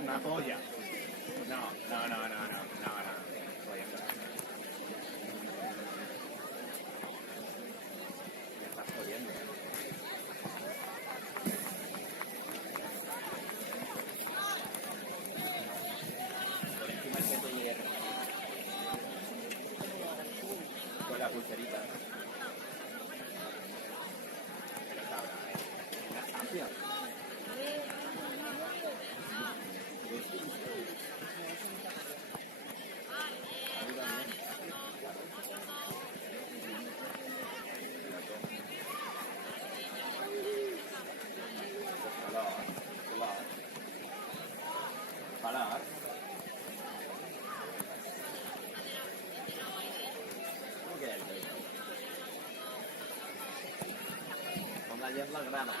Una polla. No. Polla. Me estás jodiendo. Por encima el GTR. Con la pulserita. Pero cabrón, la Champions. Parar. ¿Cómo queda el dedo? Con la hierba grana.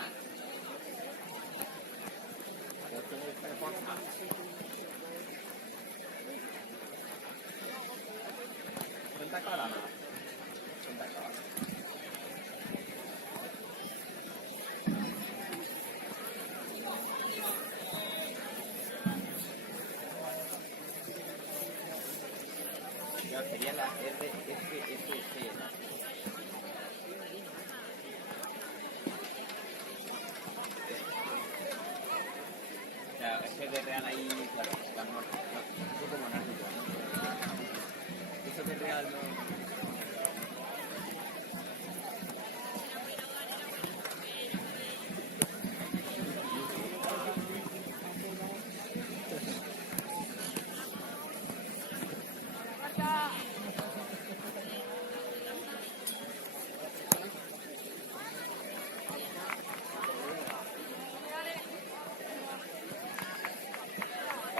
Senta cara, no. Senta cara. No, sería la RFSC. O sea, es que de real ahí, claro, un poco monárquico. Eso de real no.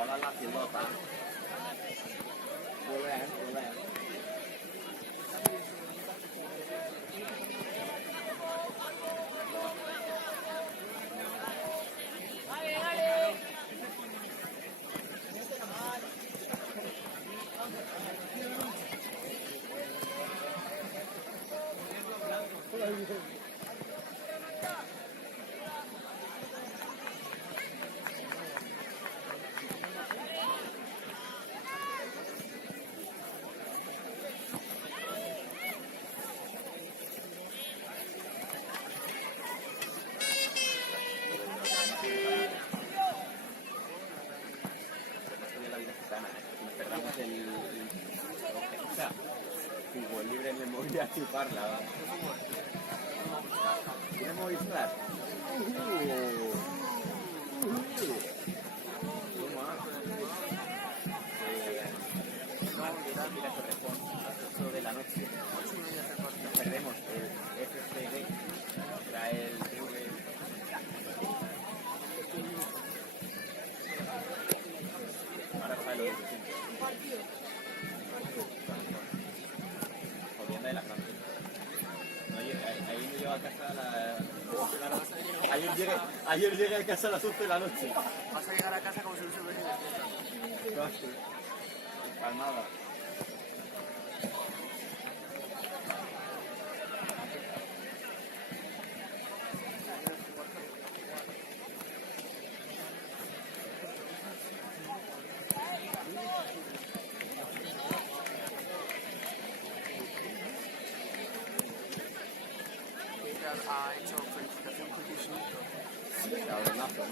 Hola la pilota. Volem. Fútbol libre me voy a chuparla. ¿Tiene Movistar? Mira, corresponde a las 8 de la noche. Nos perdemos el FCD, trae el TV. Ahora sale lo de jodienda de la Francia. No, ahí me llevo a casa a las 11 de la noche. Ayer llegué a casa a las 11 de la noche. Vas a llegar a casa como si hubiese venido de fiesta. Casi. Calmada. Ha hecho felicitación condicional. Cabronazo.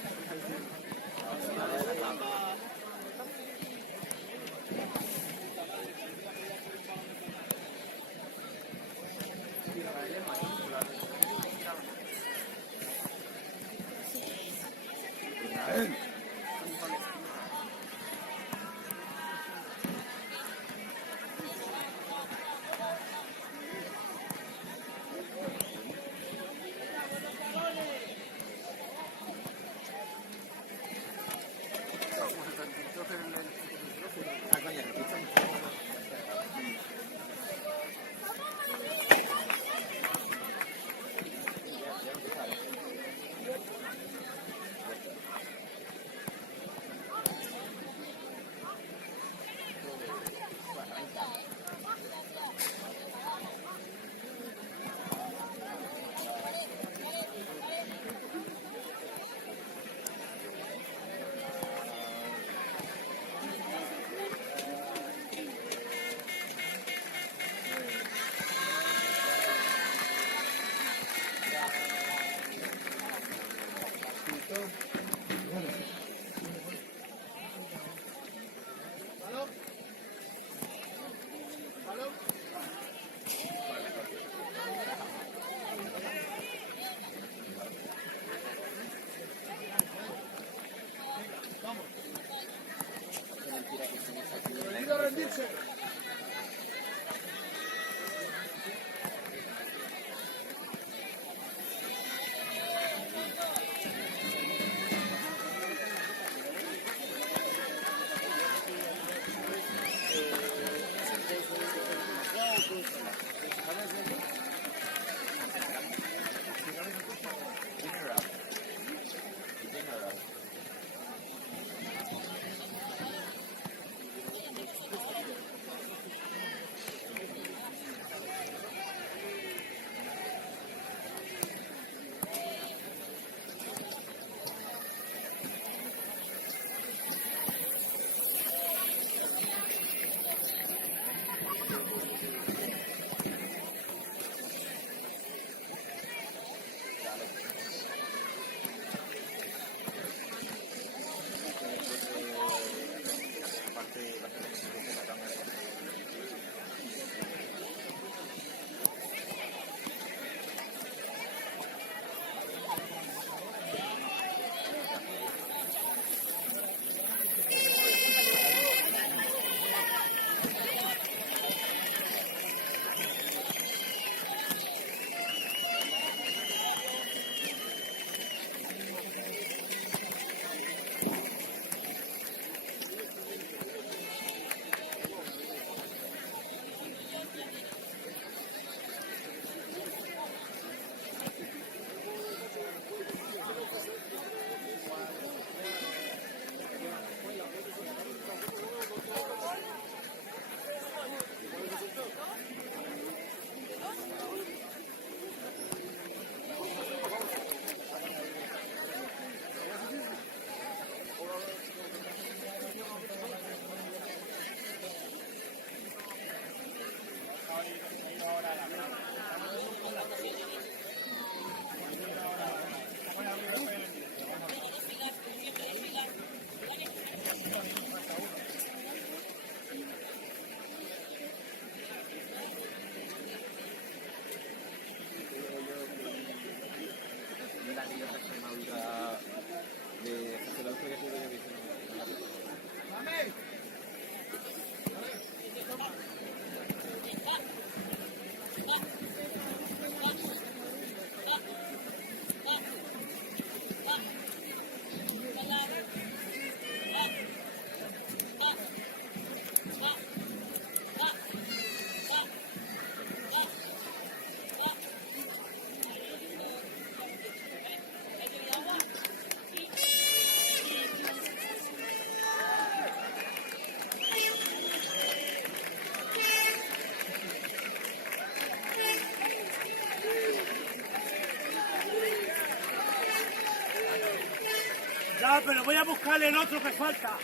Ya, pero voy a buscarle el otro que falta.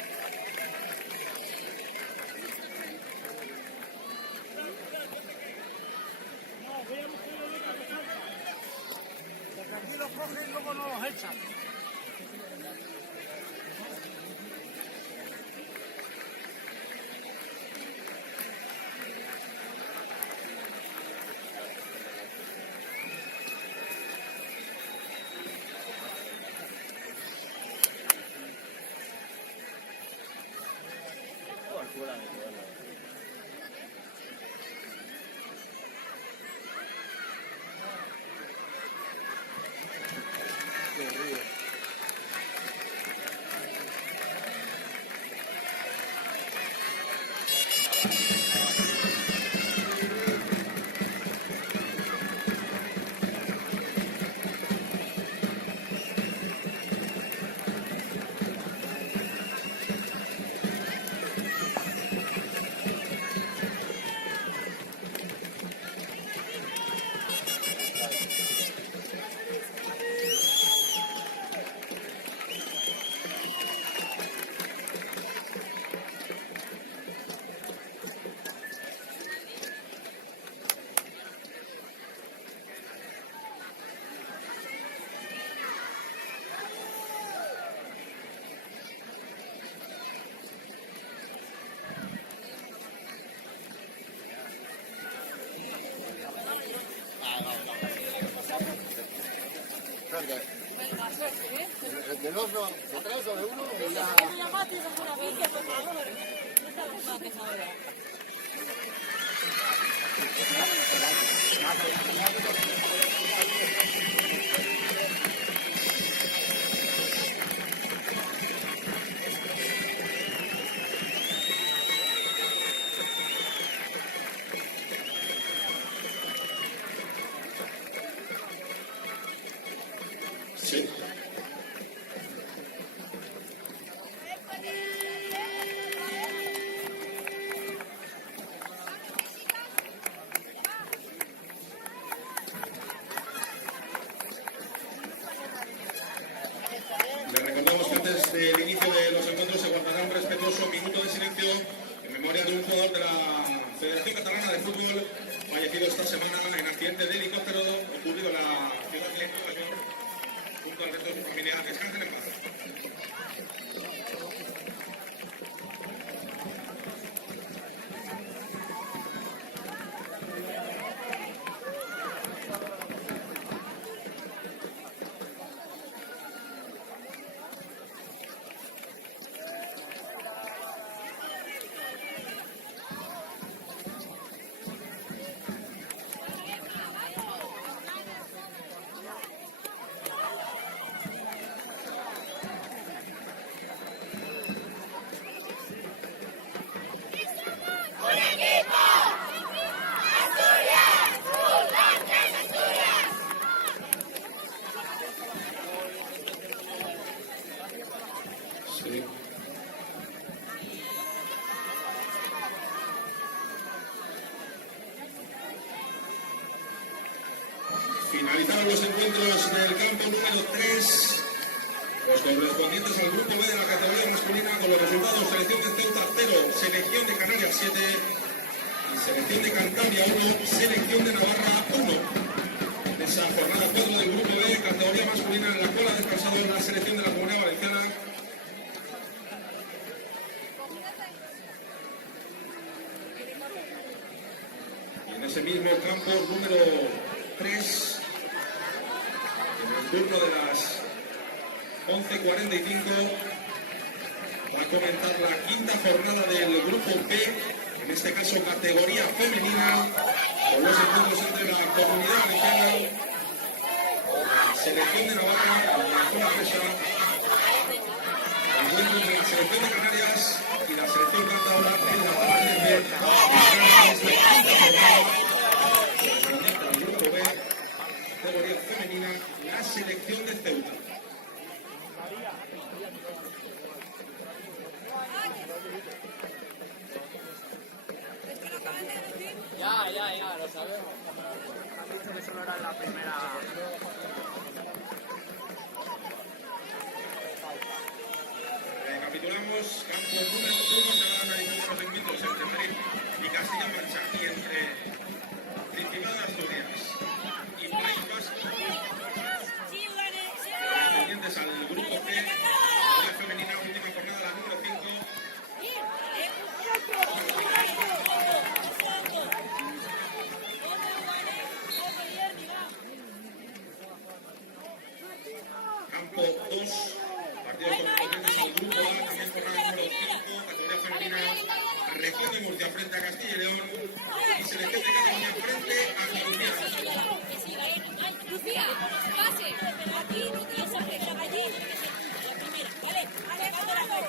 No, voy a buscarle el otro que falta. Porque aquí los cogen y luego no los echan. Del otro, detrás o de uno, y ya. Sí. Les recordamos que antes del inicio de los encuentros se guardará un respetuoso minuto de silencio en memoria de un jugador de la Federación Catalana de Fútbol fallecido esta semana en accidente de helicóptero ocurrido en la ciudad de León junto al resto de su familia. Descansen en paz. Sí. Finalizaron los encuentros del campo número 3, los correspondientes al grupo B de la categoría masculina, con los resultados: selección de Ceuta 0, selección de Canarias 7, y selección de Cantabria 1, selección de Navarra 1. En esa jornada 4 del grupo B, categoría masculina, en la cual ha descansado la selección de la Comunidad Valenciana. Y en ese mismo campo número 3, en el turno de las 11:45, va a comenzar la quinta jornada del grupo B, en este caso categoría femenina, con los encuentros entre la Comunidad Valenciana, la selección de Navarra, la Zona Fresa, encuentros de la selección de Canarias y la selección cantadora en la Zona Verde. Es la quinta jornada del grupo B, categoría femenina, la selección de Ceuta. Ya, lo sabemos. Han dicho que solo era la primera. Recapitulamos, campo número 1, se van a analizar los encuentros entre Madrid y Castilla-La Mancha y entre Principado de Asturias y País Vasco, pendientes al grupo C, la femenina, última jornada, la número 5. Campo 2, partidos correspondientes al grupo A, también jornada número 5, categoría femenina, región de Murcia frente a Castilla y León y selección de Cataluña frente a Andalucía. Lucía, pase, aquí no te vas a prestar allí. La primera, vale, sacando la dos.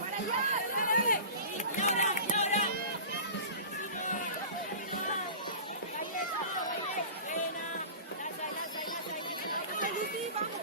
Para allá, dale. Laura. Ahí está, Laza, Lucy, vamos.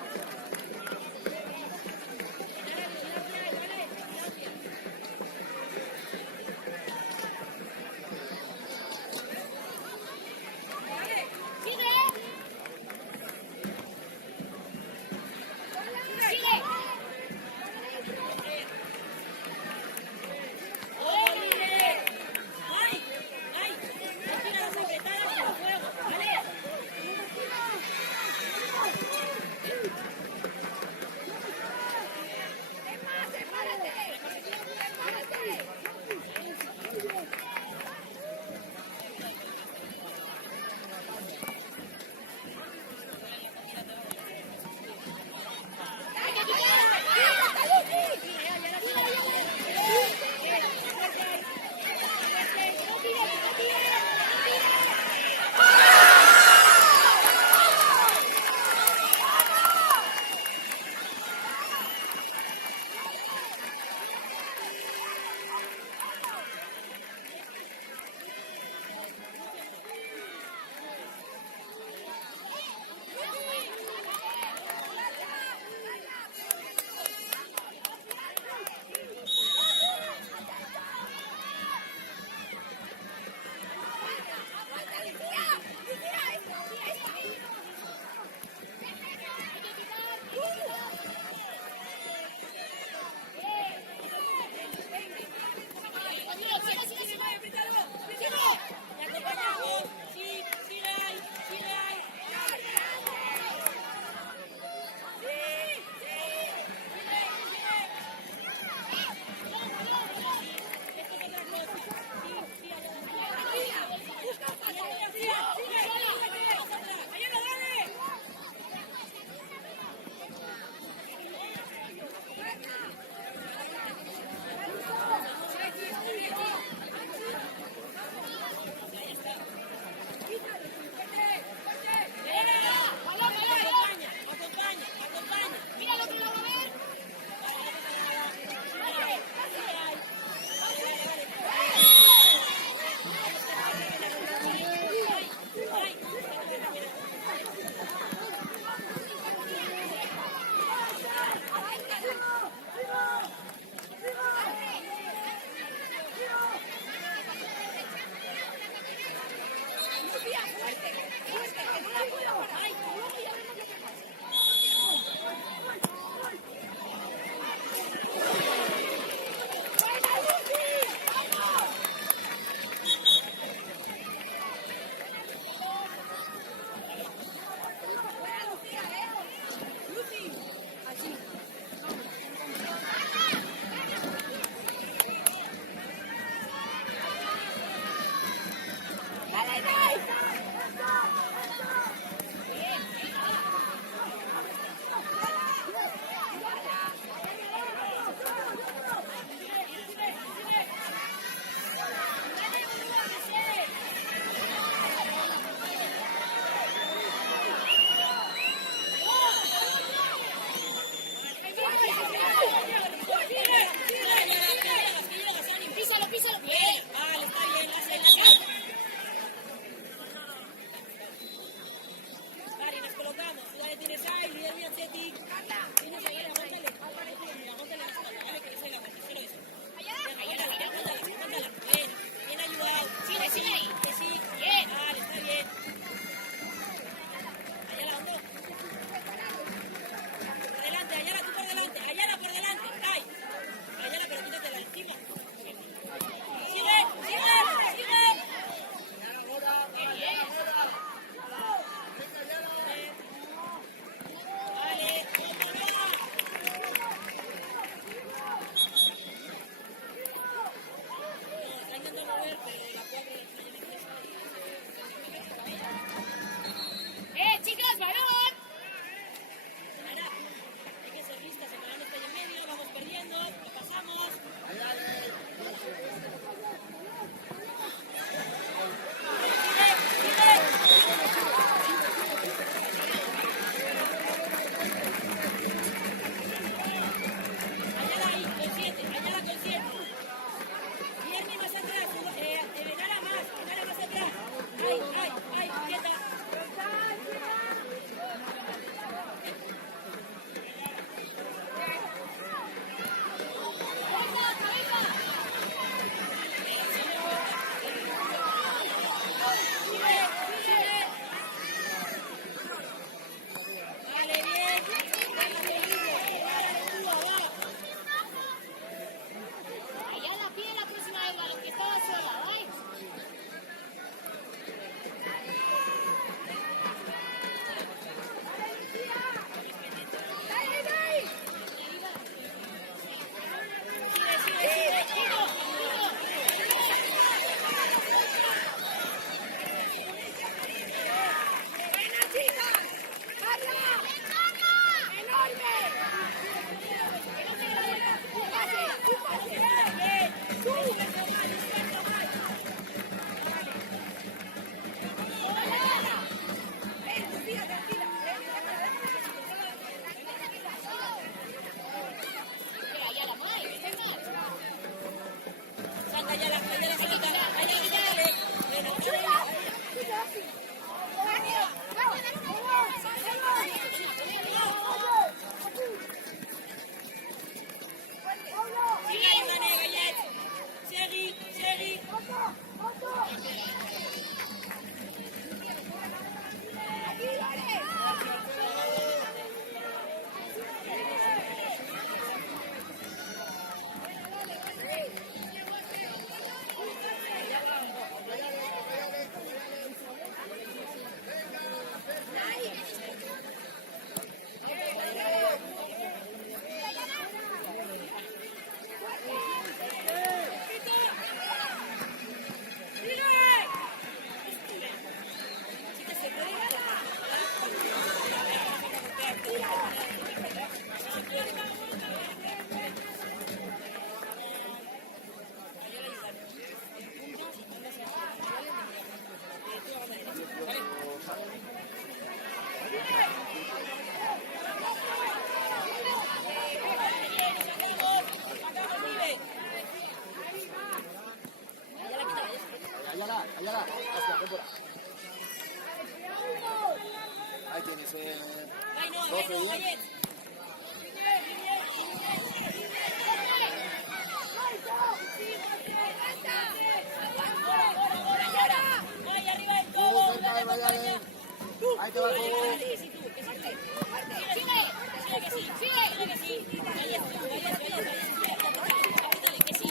Allá va, Oscar, ven por ahí. Ahí tienes, Ay, no, profe, ay, no, bien. oye. Ay, arriba del todo. Ahí te va todo. Sí, sí, tú, que salte. Sigue, sigue que sí, sigue que sí. Ahí está, ahí está, ahí está. Apúntale, que sí.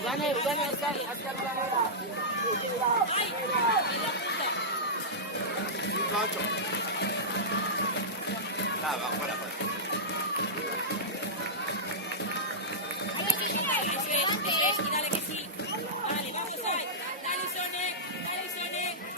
Ugane, Oscar, Uganera. Nada, va, fuera, fuera. Y dale que sí. Vale, vamos ahí. Dale, Sone. Dale, Sone.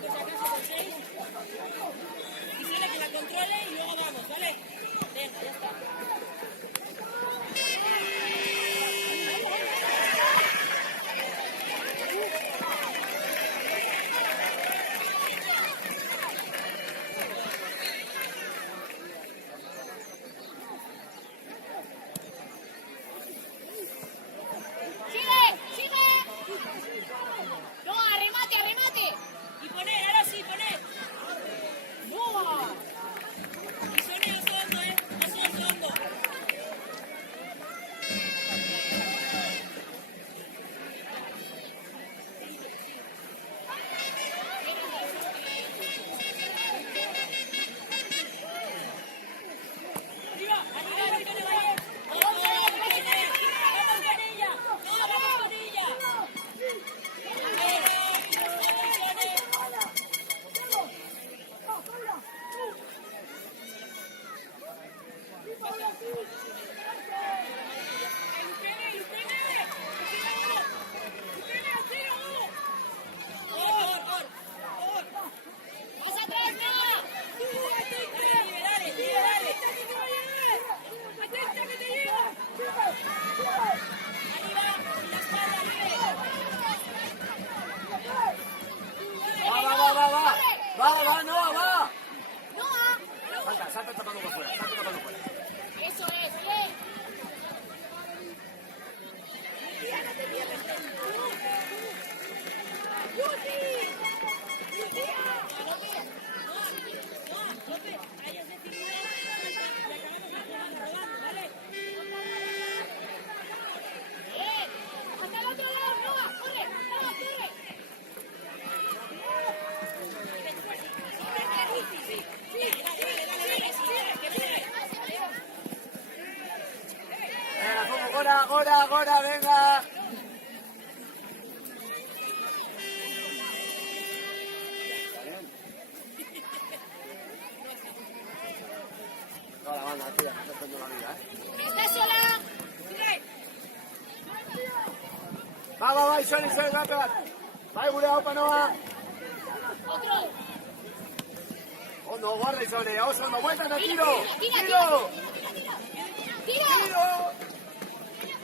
por si acaso con 6. Y sale que la controle y luego vamos, ¿vale? Venga, ya está. Y poner, ahora sí, poner. Y suene al fondo, eso al fondo. Arriba, arriba, que no vaya. Vamos con ella. Vamos con ella. Va, no, va. Noah, Salta tapando por fuera, salta tapando por fuera. eso es, bien. Ahora, venga. No, la banda, tía, me está haciendo la vida, ¿Estás sola? Va, Isoni, rápido. Va, gureado para Noah. Otro. Oh, no, guarda, Isoni, vamos dando vueltas, no tiro. Tira.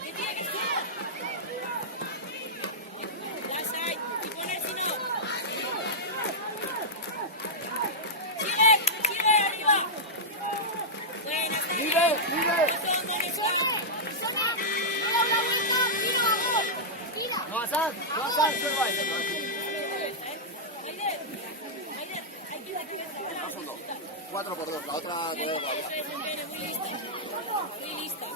Que tiene que ser. La side. Y poner si no. Sigue, arriba. Buena, Mire. No, Hassan, solo va. No, son 2. 4x2, la otra que veo todavía. Muy lista.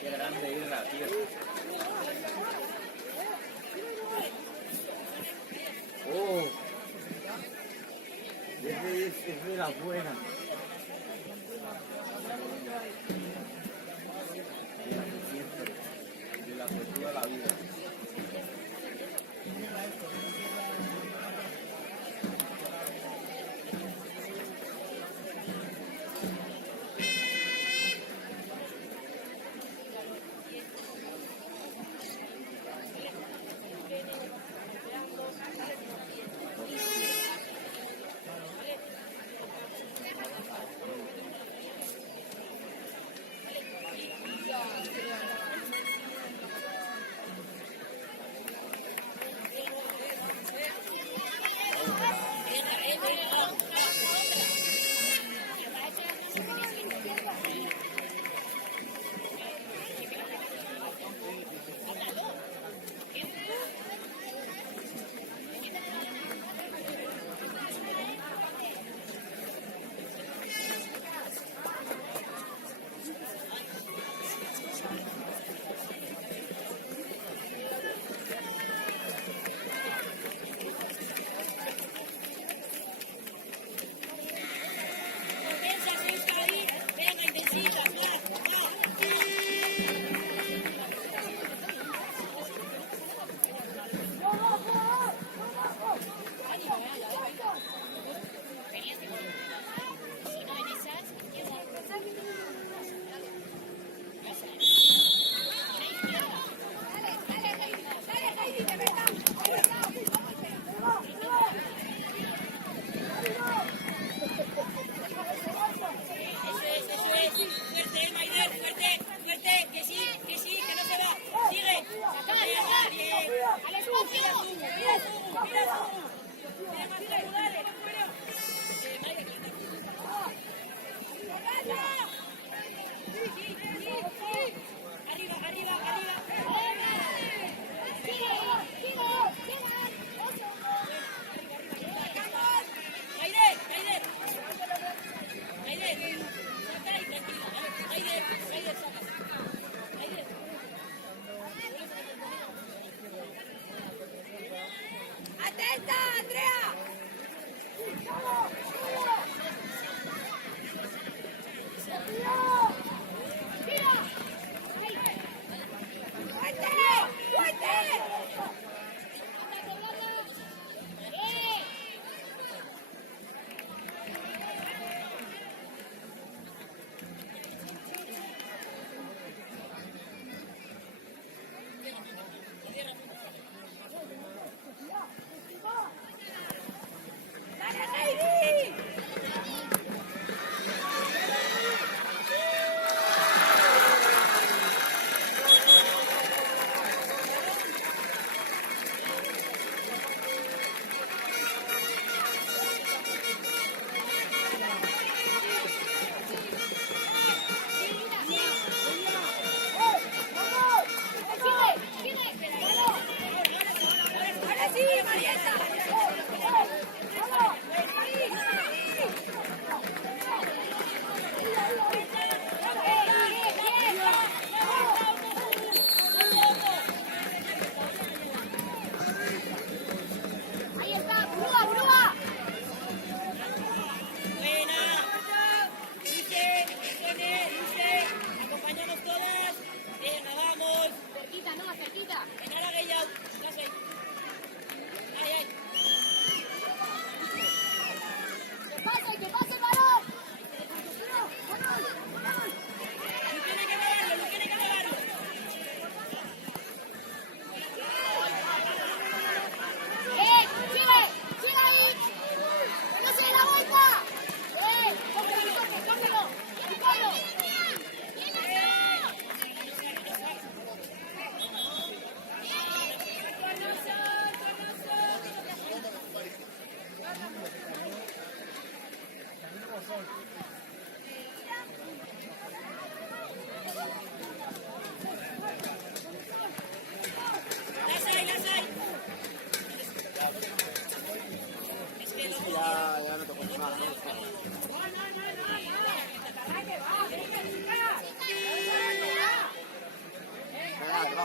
Qué grande Irra, tío. Oh, es de la buena. De la cultura de la vida. ¡Atenta, Andrea!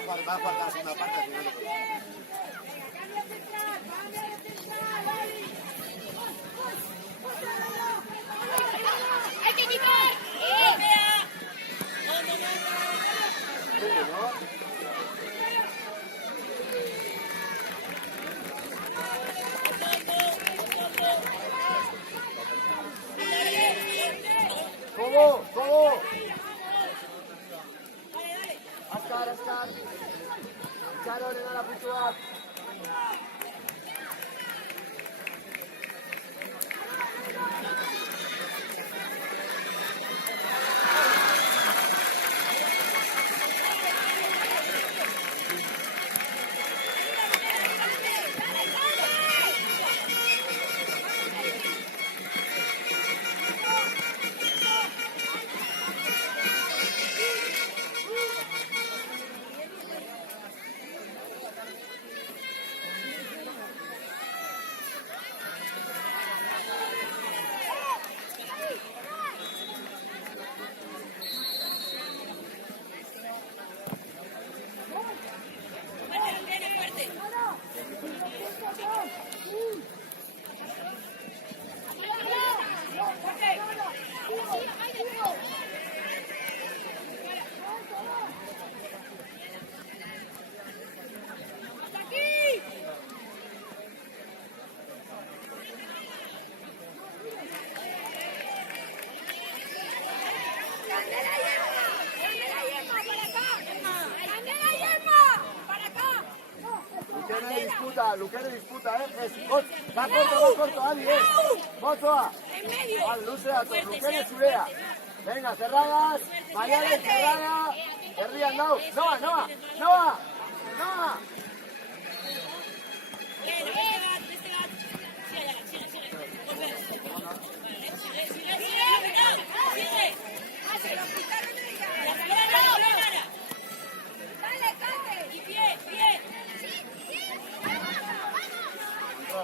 va a jugar la segunda parte. ¡Hay que quitar! Sí, ¿no? ¡Todo! ¡Todo! Askar. Itxaron enala puntuak. Lukene disputa, va corto, Adi, Bozoa. En medio. Vale, luzea, Lukene zurea. Venga, cerradas, Maialen, cerrada. Herrian dau. Noa.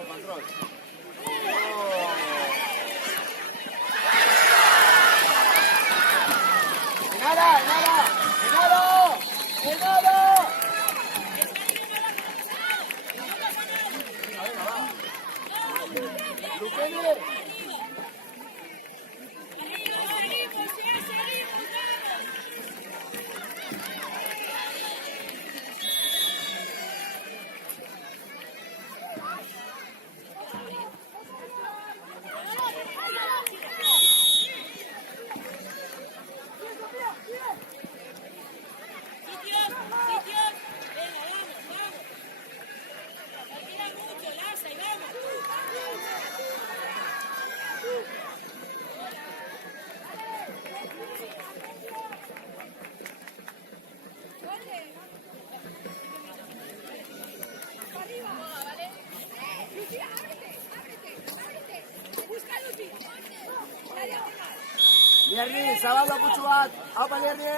Control. ¡Enaro! Lukene. Lierni, zabaldu aputxu bat. Haupa, Lierni.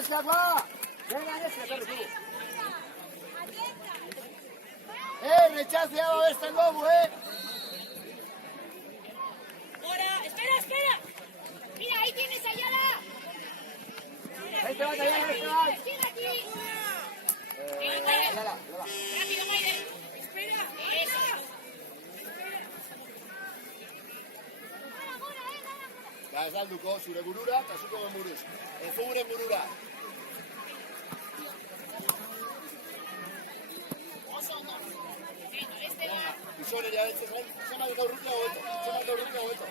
Rescat, va. Venga, ese, pero tú. Rechace, ya va a ver este lobo, Ahora, espera, espera. Mira, ahí tienes a Ayala. Este va a caer, este va. Tira aquí. Ayala. Rápido, Maide. Espera. Eso. Ya ez alduko, zure burura, eta zuko ben buruz. Ezu gure burura. Gizone, ja, zemak gaurrutia hobeto. Zemak gaurrutia hobeto.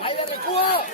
¡Vaya, recúa!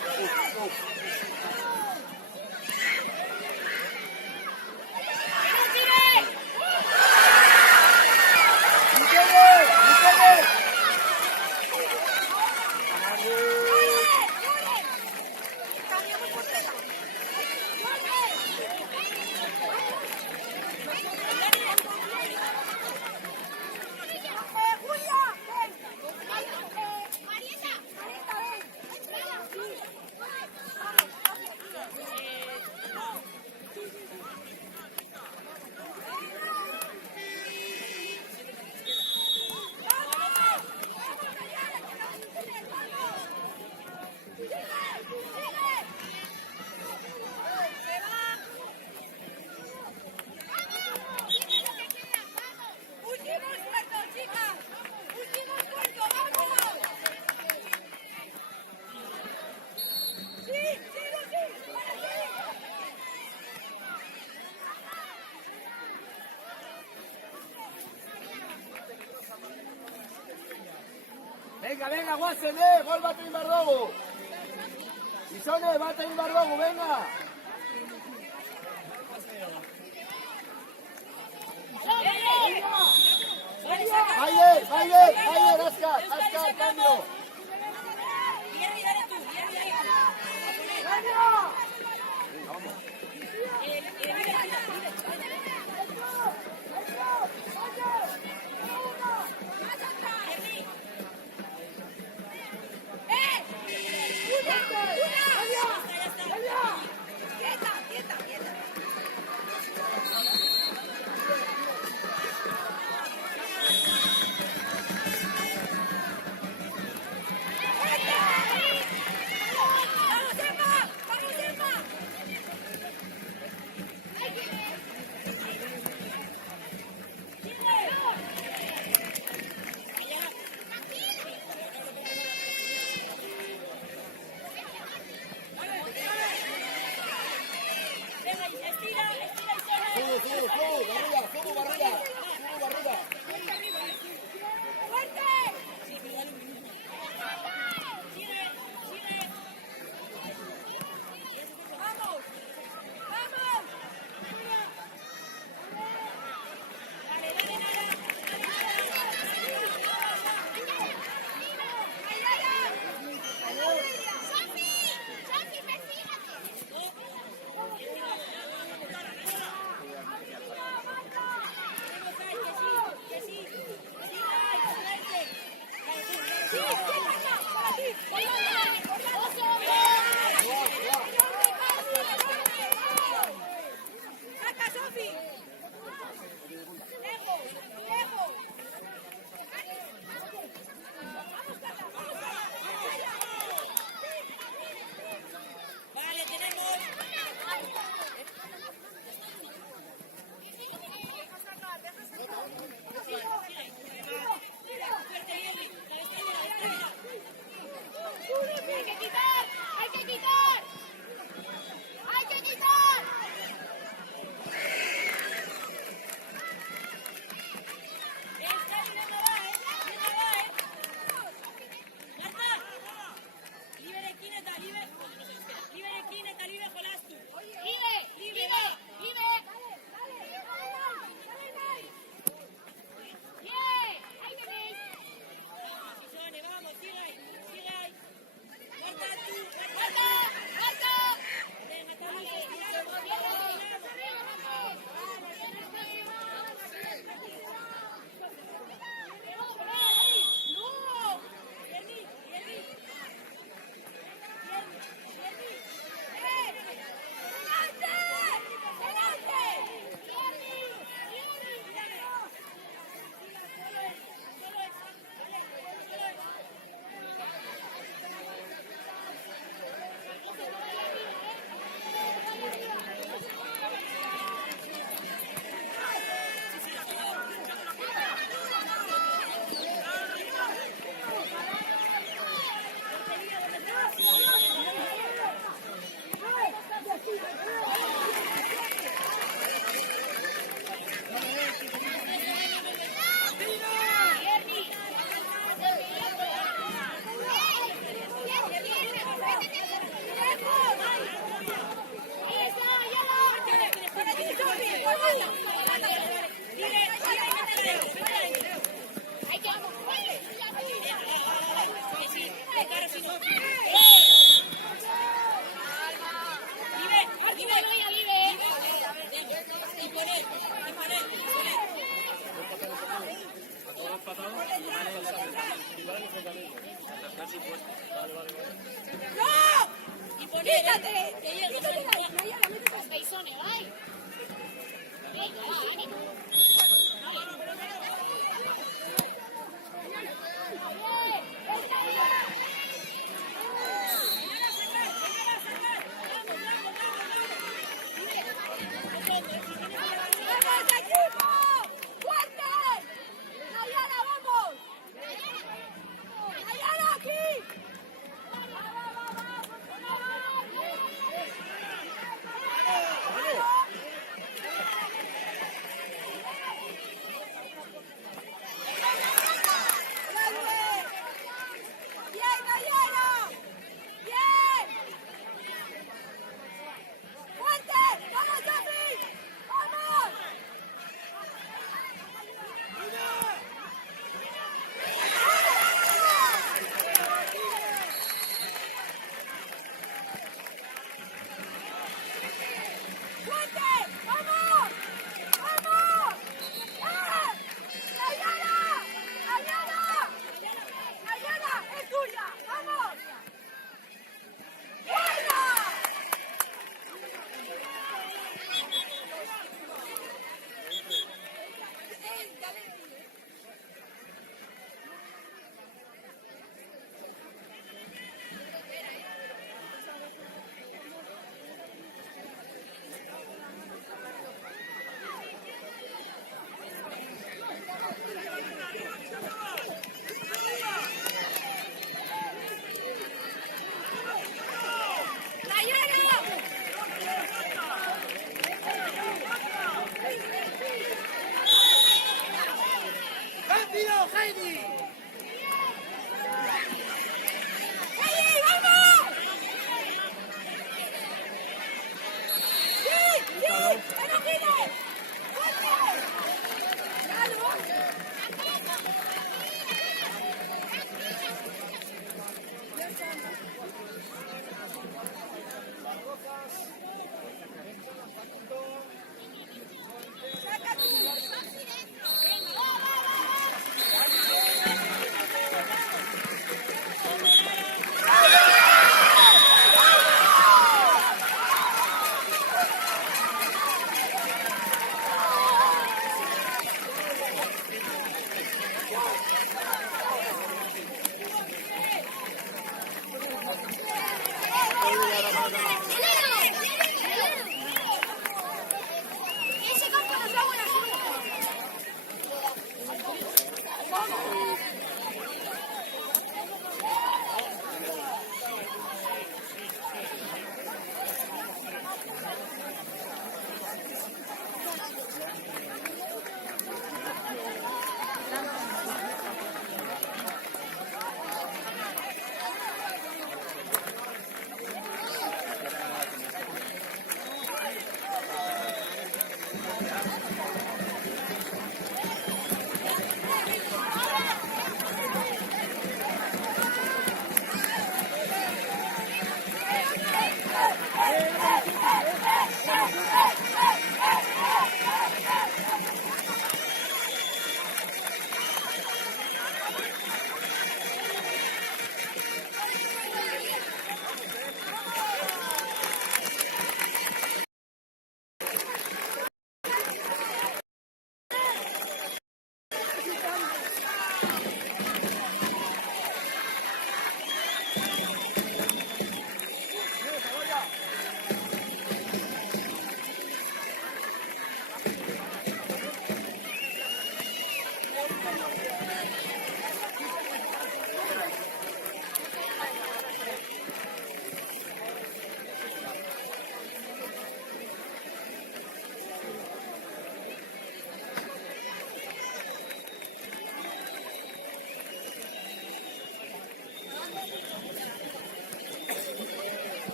Venga, guazen, gol bat egin behar dugu. Gizone, bat egin behar dugu, venga. Baile, Azkar, cambio. Barriga.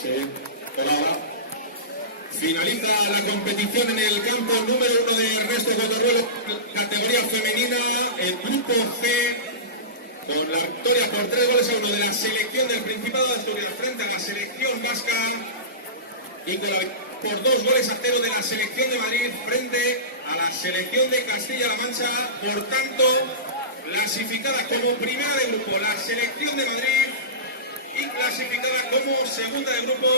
Sí, pero ahora finaliza la competición en el campo número 1 de Ernesto Cotorruelo, categoría femenina, el grupo C, con la victoria por 3-1 de la selección del Principado de Asturias frente a la selección vasca y con la por 2-0 de la selección de Madrid frente a la selección de Castilla-La Mancha. Por tanto, clasificada como primera de grupo la selección de Madrid y clasificada como segunda de grupo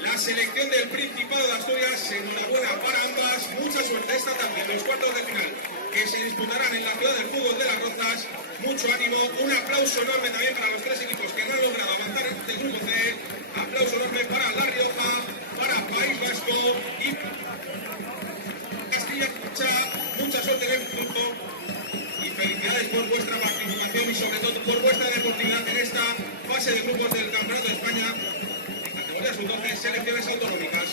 la selección del Principado de Asturias. Enhorabuena para ambas, mucha suerte esta tarde en los cuartos de final que se disputarán en la ciudad del fútbol de Las Rozas. Mucho ánimo, un aplauso enorme también para los tres equipos que no han logrado avanzar en este grupo C. Aplauso enorme para La Rioja, para País Vasco y Castilla-La. Mucha suerte en el grupo y felicidades por vuestra participación y sobre todo por vuestra deportividad en esta fase de grupos del Campeonato de España en categoría sub-12 selecciones autonómicas.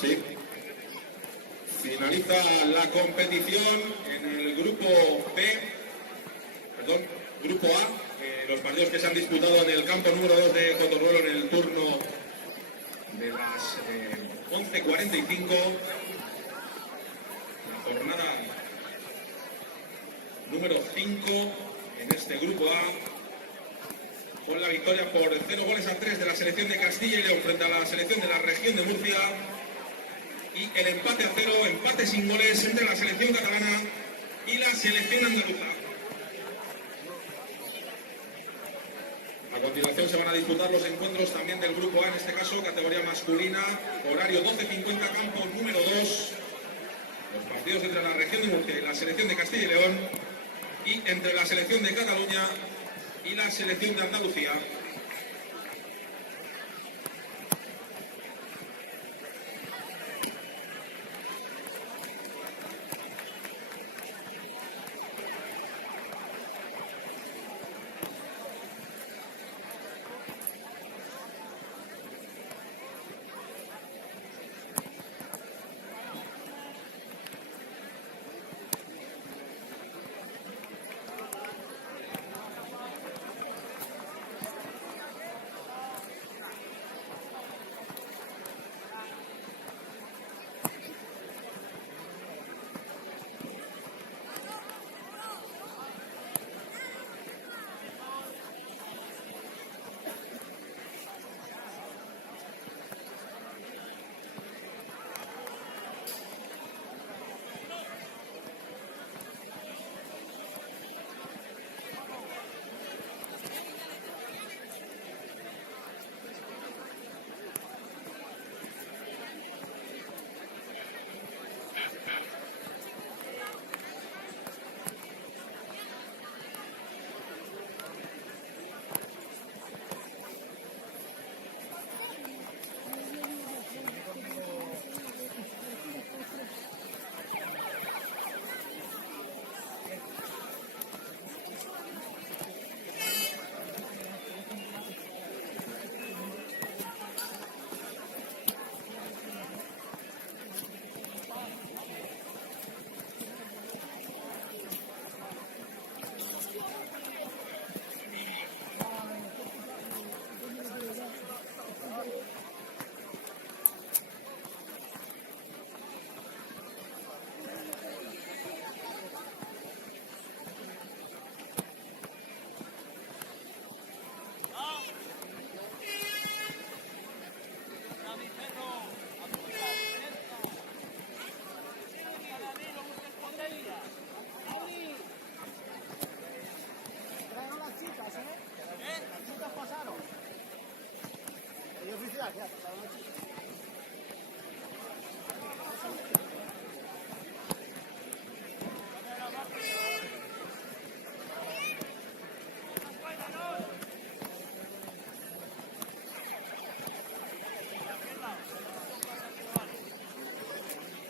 Sí. Finaliza la competición en el grupo grupo A, los partidos que se han disputado en el campo número 2 de Cotorruelo en el turno de las 11:45. La jornada número 5 en este grupo A, con la victoria por 0-3 de la selección de Castilla y León frente a la selección de la región de Murcia. Y el empate a 0, empate sin goles entre la selección catalana y la selección andaluza. A continuación se van a disputar los encuentros también del grupo A, en este caso categoría masculina, horario 12:50, campo número 2. Los partidos entre la región de Murcia y la selección de Castilla y León y entre la selección de Cataluña y la selección de Andalucía.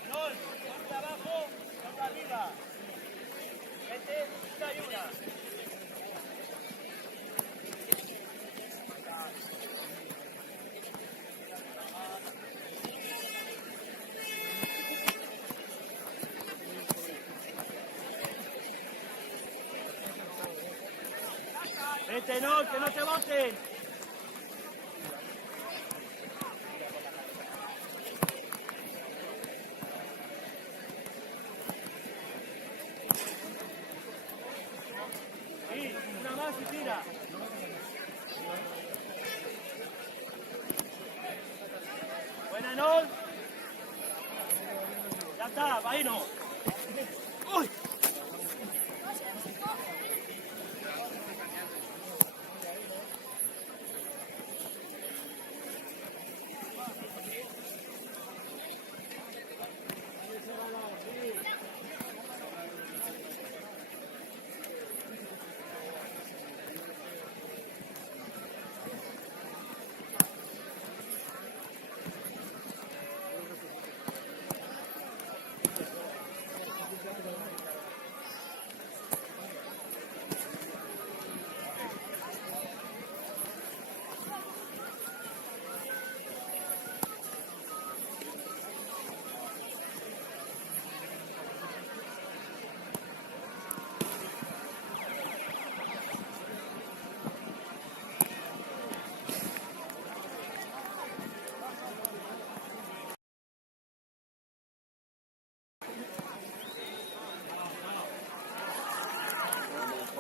Nol, de abajo, de arriba. Vete, una y una. Vete, no, que no te boten. Sí, una más y tira. Buena, Nol. Ya está, Vaino. ¡Uy!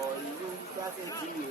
Hoy nunca se sigue.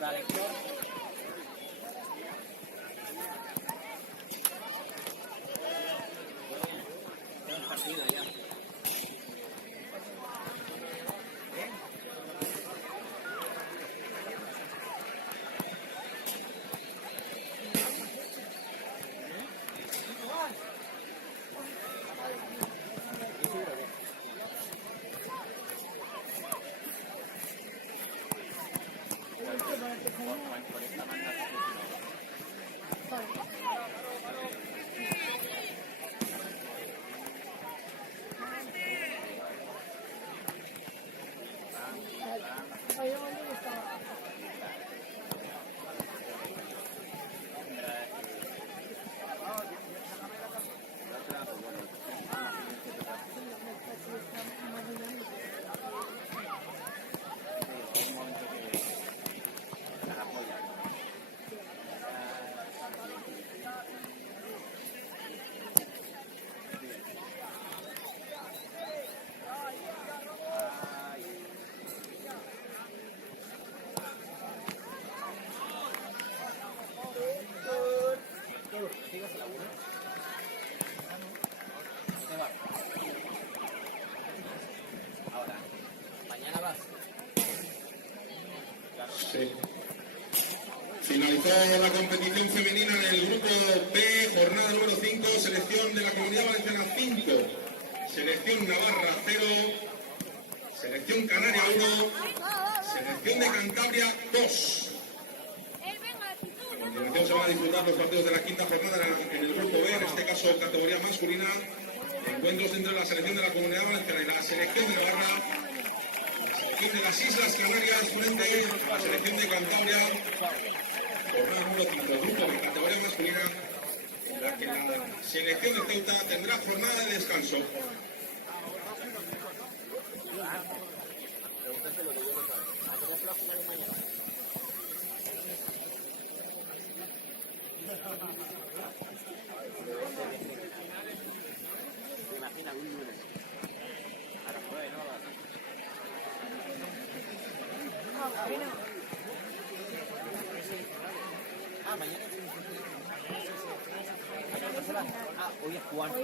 Dale, Héctor. Buen partido ya. Ahora, mañana vas. Sí. Finalizó la competición femenina en el grupo B, jornada número 5, selección de la Comunidad Valenciana 5, selección Navarra 0, selección Canaria 1, selección de Cantabria 2. A continuación se van a disputar los partidos de la quinta jornada en el grupo B, en este caso categoría masculina, encuentros entre la selección de la Comunidad Valenciana y la selección de Navarra, la selección de las Islas Canarias frente a la selección de Cantabria. Jornada número 5 del grupo de categoría masculina, en la que la selección de Ceuta tendrá jornada de descanso. Hoy es cuarto.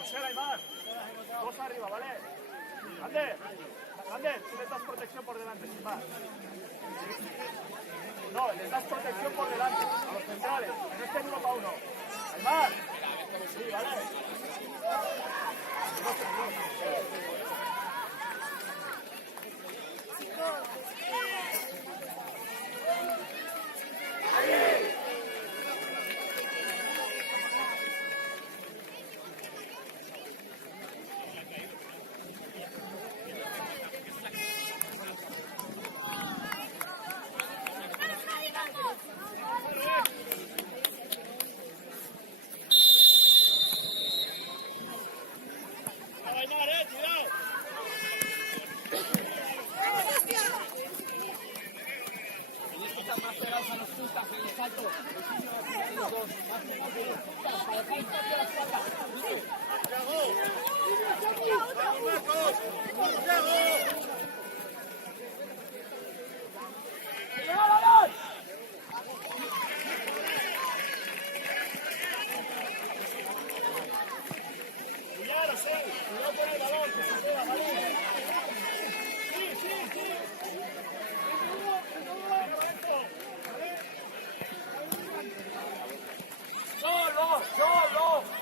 Observa, Aymar. Dos arriba, ¿vale? Ander, tú le das protección por delante, sin más. No, les das protección por delante a los centrales, que no estén uno para uno. Aymar. Sí, ¿vale?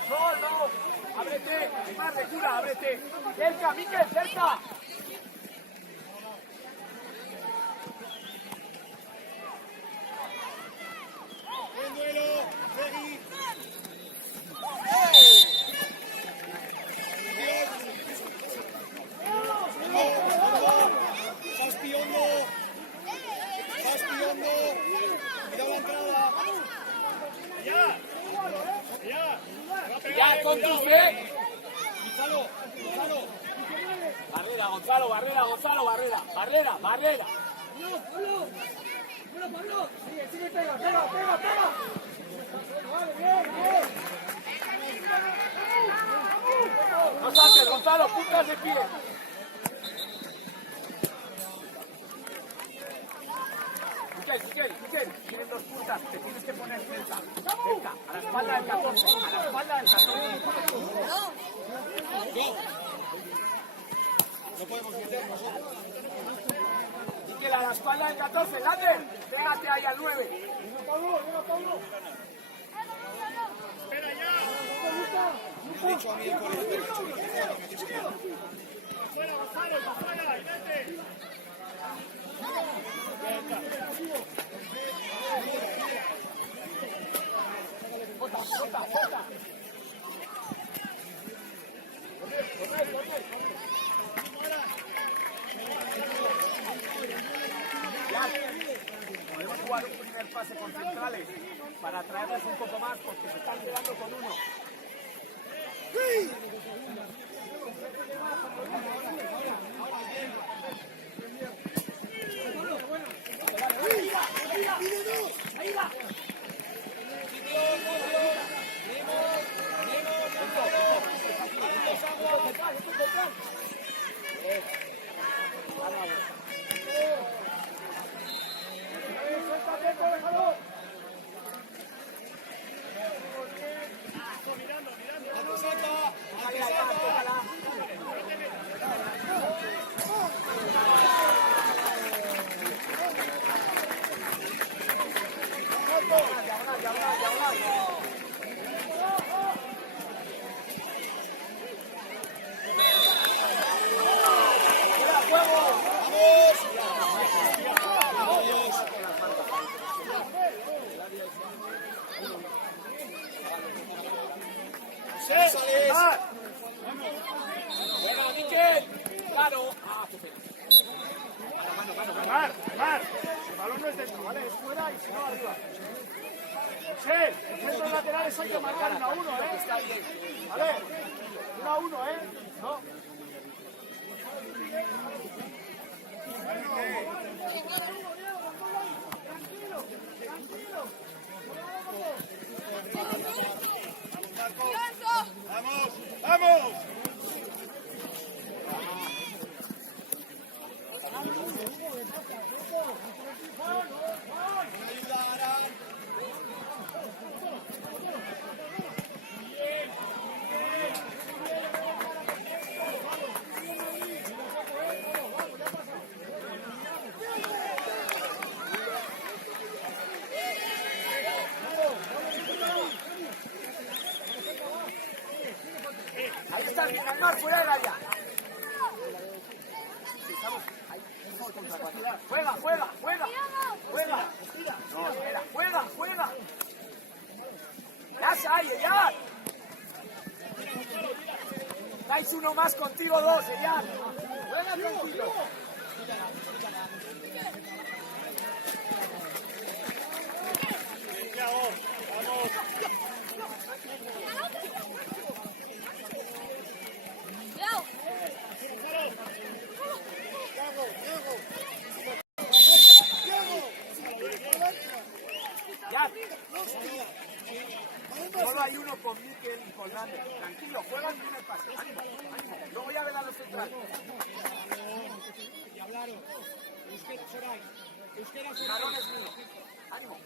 Solo. Ábrete, Aymar, recula, ábrete. Cerca, Miquel, cerca. Buen duelo, Ferry. Jaspiondo. Cuidado la entrada. Ya, con tus pies. Gonzalo. Barrera, Gonzalo, Barrera. Sigue, pega. Vale, bien. No saques, Gonzalo, puntas de pie. Miquel, tienen dos puntas, te tienes que poner cerca, a la espalda del 14, No podemos meter nosotros. Miquel, a la espalda del 14, Lander, pégate ahí al 9. Llega Pablo. Espera ya. Me ha dicho a mí el colega derecho que fuera, me ha dicho que no. Afuera, y vete. Jota. Podemos jugar un primer pase con centrales para atraerlas un poco más porque se están quedando con uno. Ahí va. Bueno, Miquel. Claro. Mar, el balón no es dentro, ¿vale? Es fuera y si no, arriba. Sí, los laterales hay que marcar 1 a 1, ¿eh? Está bien. ¿Vale? 1 a 1, ¿eh? No. ¡Vamos! Estás bien, Neymar, fuera del área. Juega, juega, juega. Juega. No, espera, juega, juega. Ya, Eyar. Dais uno más contigo, dos, Eyar. Juega contigo. Vamos. Ya. Solo hay uno con Mikel y con Lander. Tranquilo, juegan bien el pase. Ánimo, ánimo. Luego ya ven a los centrales. El balón es mío. Ánimo.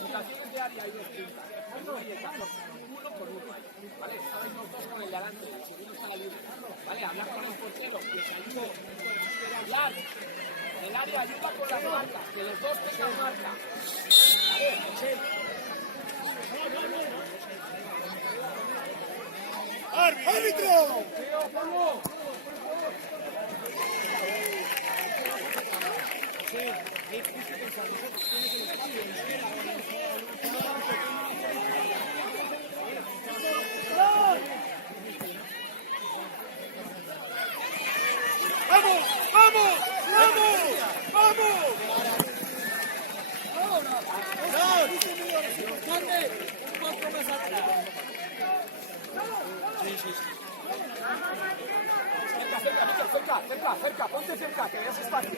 Situaciones de área y de punta. Uno y el 14. Uno por uno. ¿Vale? Estáis los dos con el de adelante. El segundo está libre. ¿Vale? Hablar con el portero. Que se ayude. Hablar. El área ayuda con las marcas. Que los dos tengan marca. ¿Vale? ¡Árbitro! ¡Vamos! ¡Vamos! ¡Vamos! ¡Vamos! Cerca, ponte cerca, que veas espacio.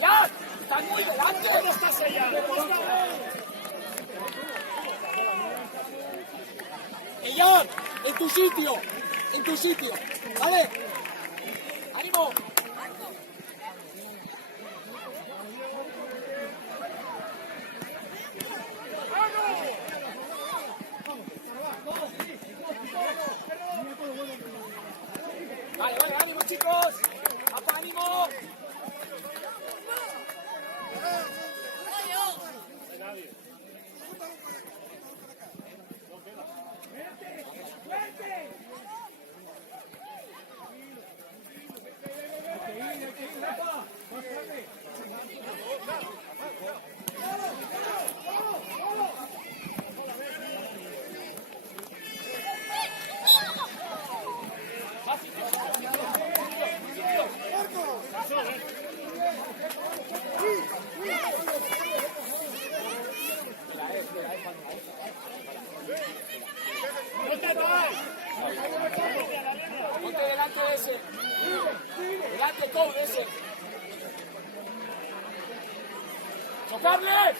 ¡Ya! ¡Están muy delante! ¿Dónde estás ella? ¡Eyar! ¡En tu sitio! ¡En tu sitio! ¡Vale! ¡Ánimo! Vale, ánimo, chicos. ¡Apa, ánimo! Ponte delante de ese. Delante todo de ese. ¡Chocarles!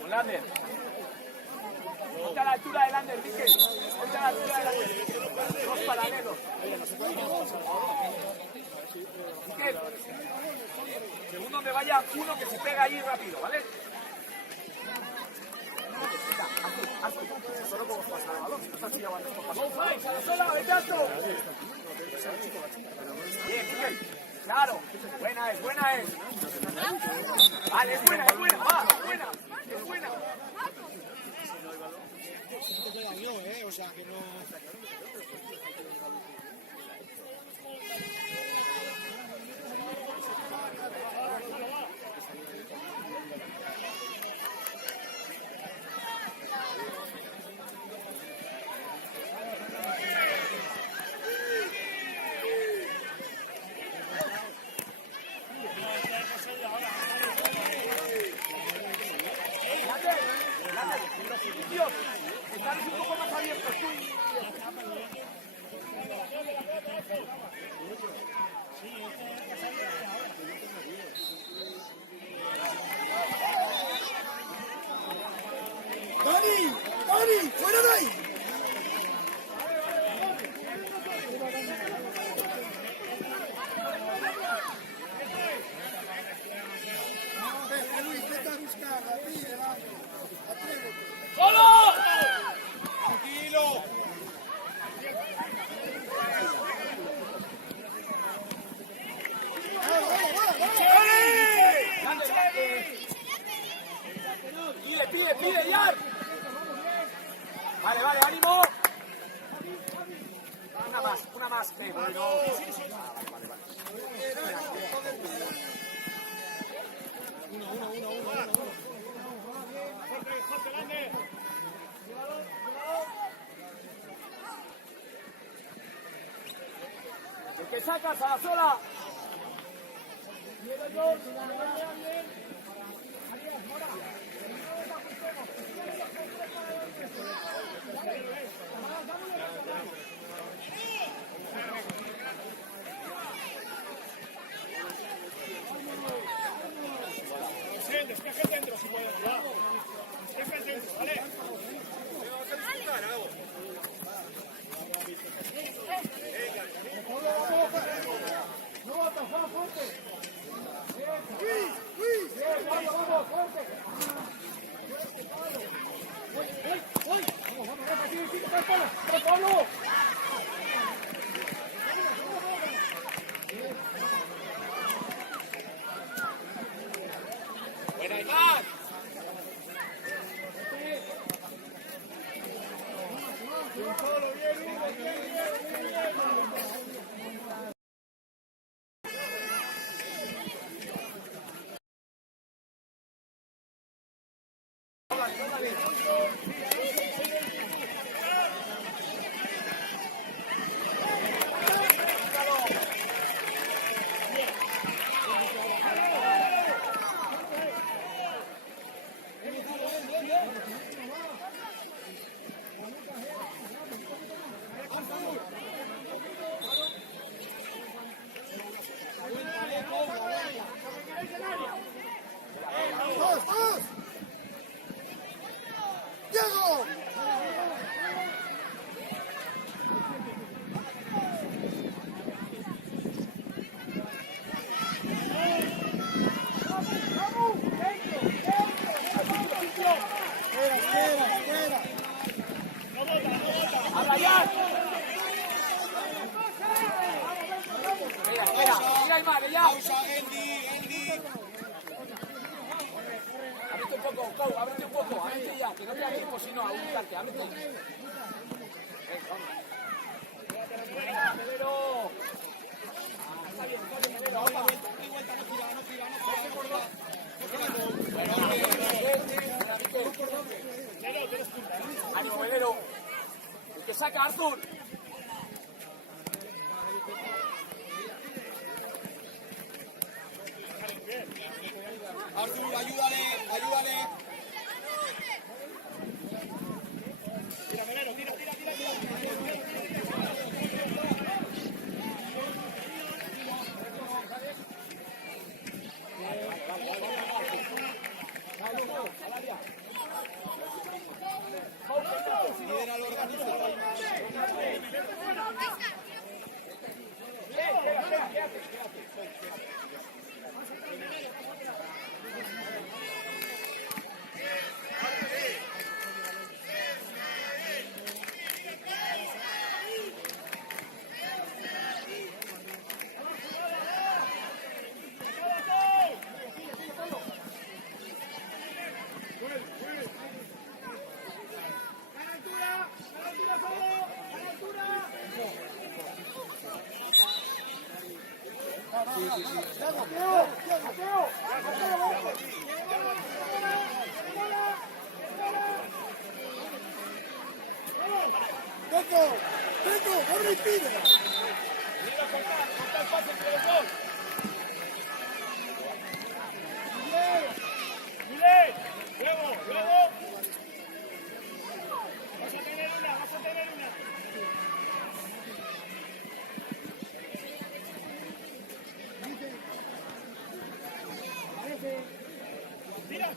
Con Lander. Ponte a la altura de Lander, Mikel. Ponte a la altura de Lander. Dos paralelos. Mikel. Según donde vaya uno que se pega ahí rápido, ¿vale? Solo como pasa el balón. Estás llevando por pasar. ¡Go, Fai! ¡A la sola! ¡Vete alto! Bien, Mikel. Claro. Buena es, buena es. Vale, es buena, va, es buena. Es buena. Los inicios están un poco más abiertos tú. ¡Dani! ¡Dani! ¡Fuera de ahí! Luis, vete a buscar a ti, delante. Atrévete. ¡Solo! Tranquilo. Pide, Yar. Vale, ánimo. Una más. Bueno. El que sacas a la sola. Despeje dentro si puedes, ya. Despeje dentro, ¿vale? Buena, Iván. ¡Vamos! ¡Diego! Espera. ¡Habla ya! Espera, mira Iván, ya. Ábrete un poco, Cou, ábrete ya, que no te hagas tiempo sino a ubicarte, ábrete. Venga, vamos. Melero. Está bien, Melero, vamos. Ánimo, Melero. El que saca, Artur. Artur, ayúdale. Mire, luego. Vas a tener una.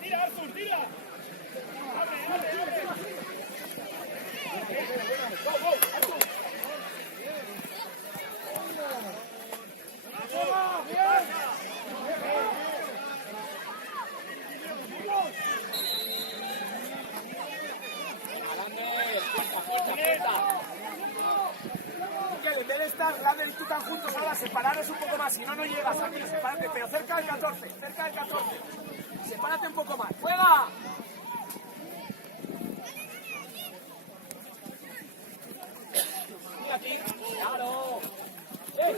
Tira, Arthur, tira. Abre. Go, Arthur. En vez de estar Lander y tú tan juntos ahora, separaros un poco más, si no, no llegas aquí, sepárate, pero cerca del 14, sepárate un poco más, ¡juega! Mira aquí, claro, ¡ey!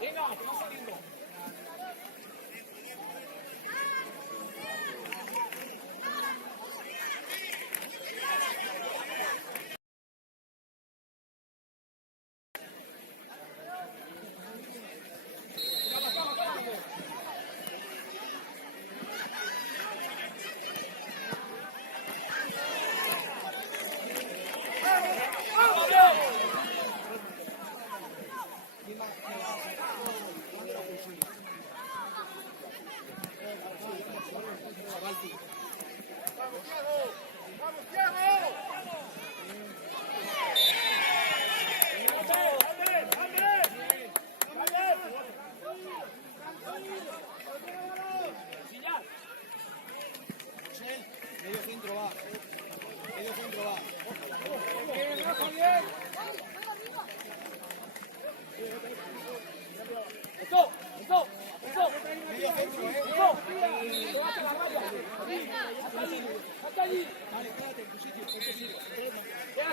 Venga, que va saliendo.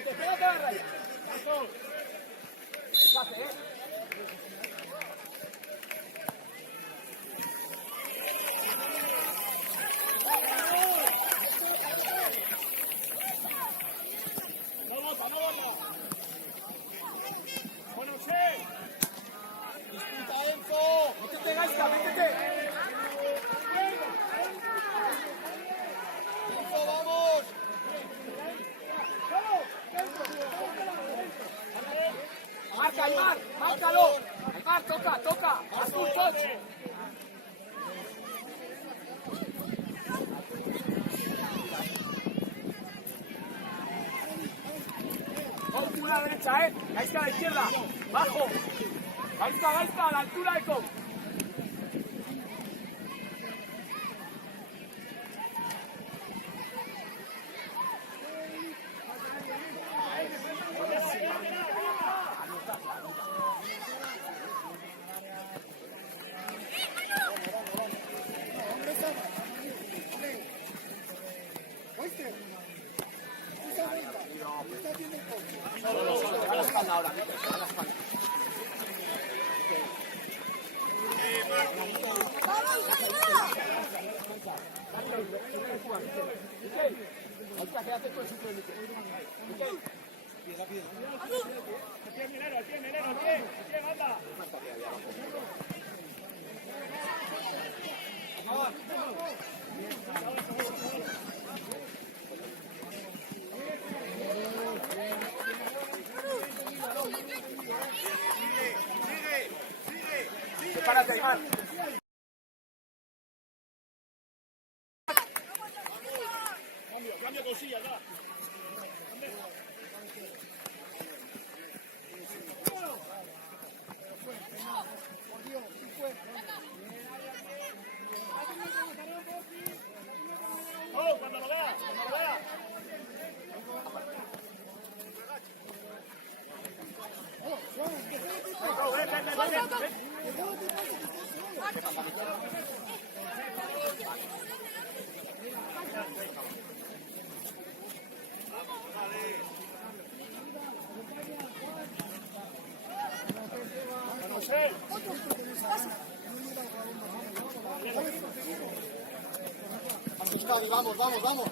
Pégate a la raya. No te pegáis, métete. ¡Vamos! Marca, Aymar, márcalo. Aymar, toca. Azul, touch. Con a la derecha, Gaisca a la izquierda. Bajo. Gaisca, a la altura de Cobb. Sepárate, Aymar. Cambio cosilla, ya. Oh, cuando lo vea. Ven. Vamos, Javi, vamos, vamos, vamos.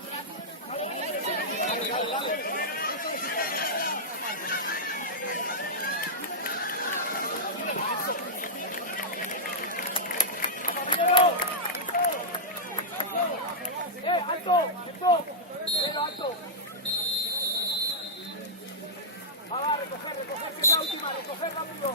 Dale, dale, dale. ¡Alto! ¡Alto! ¡Pero alto! Va, recoger, que es la última, recoger rápido.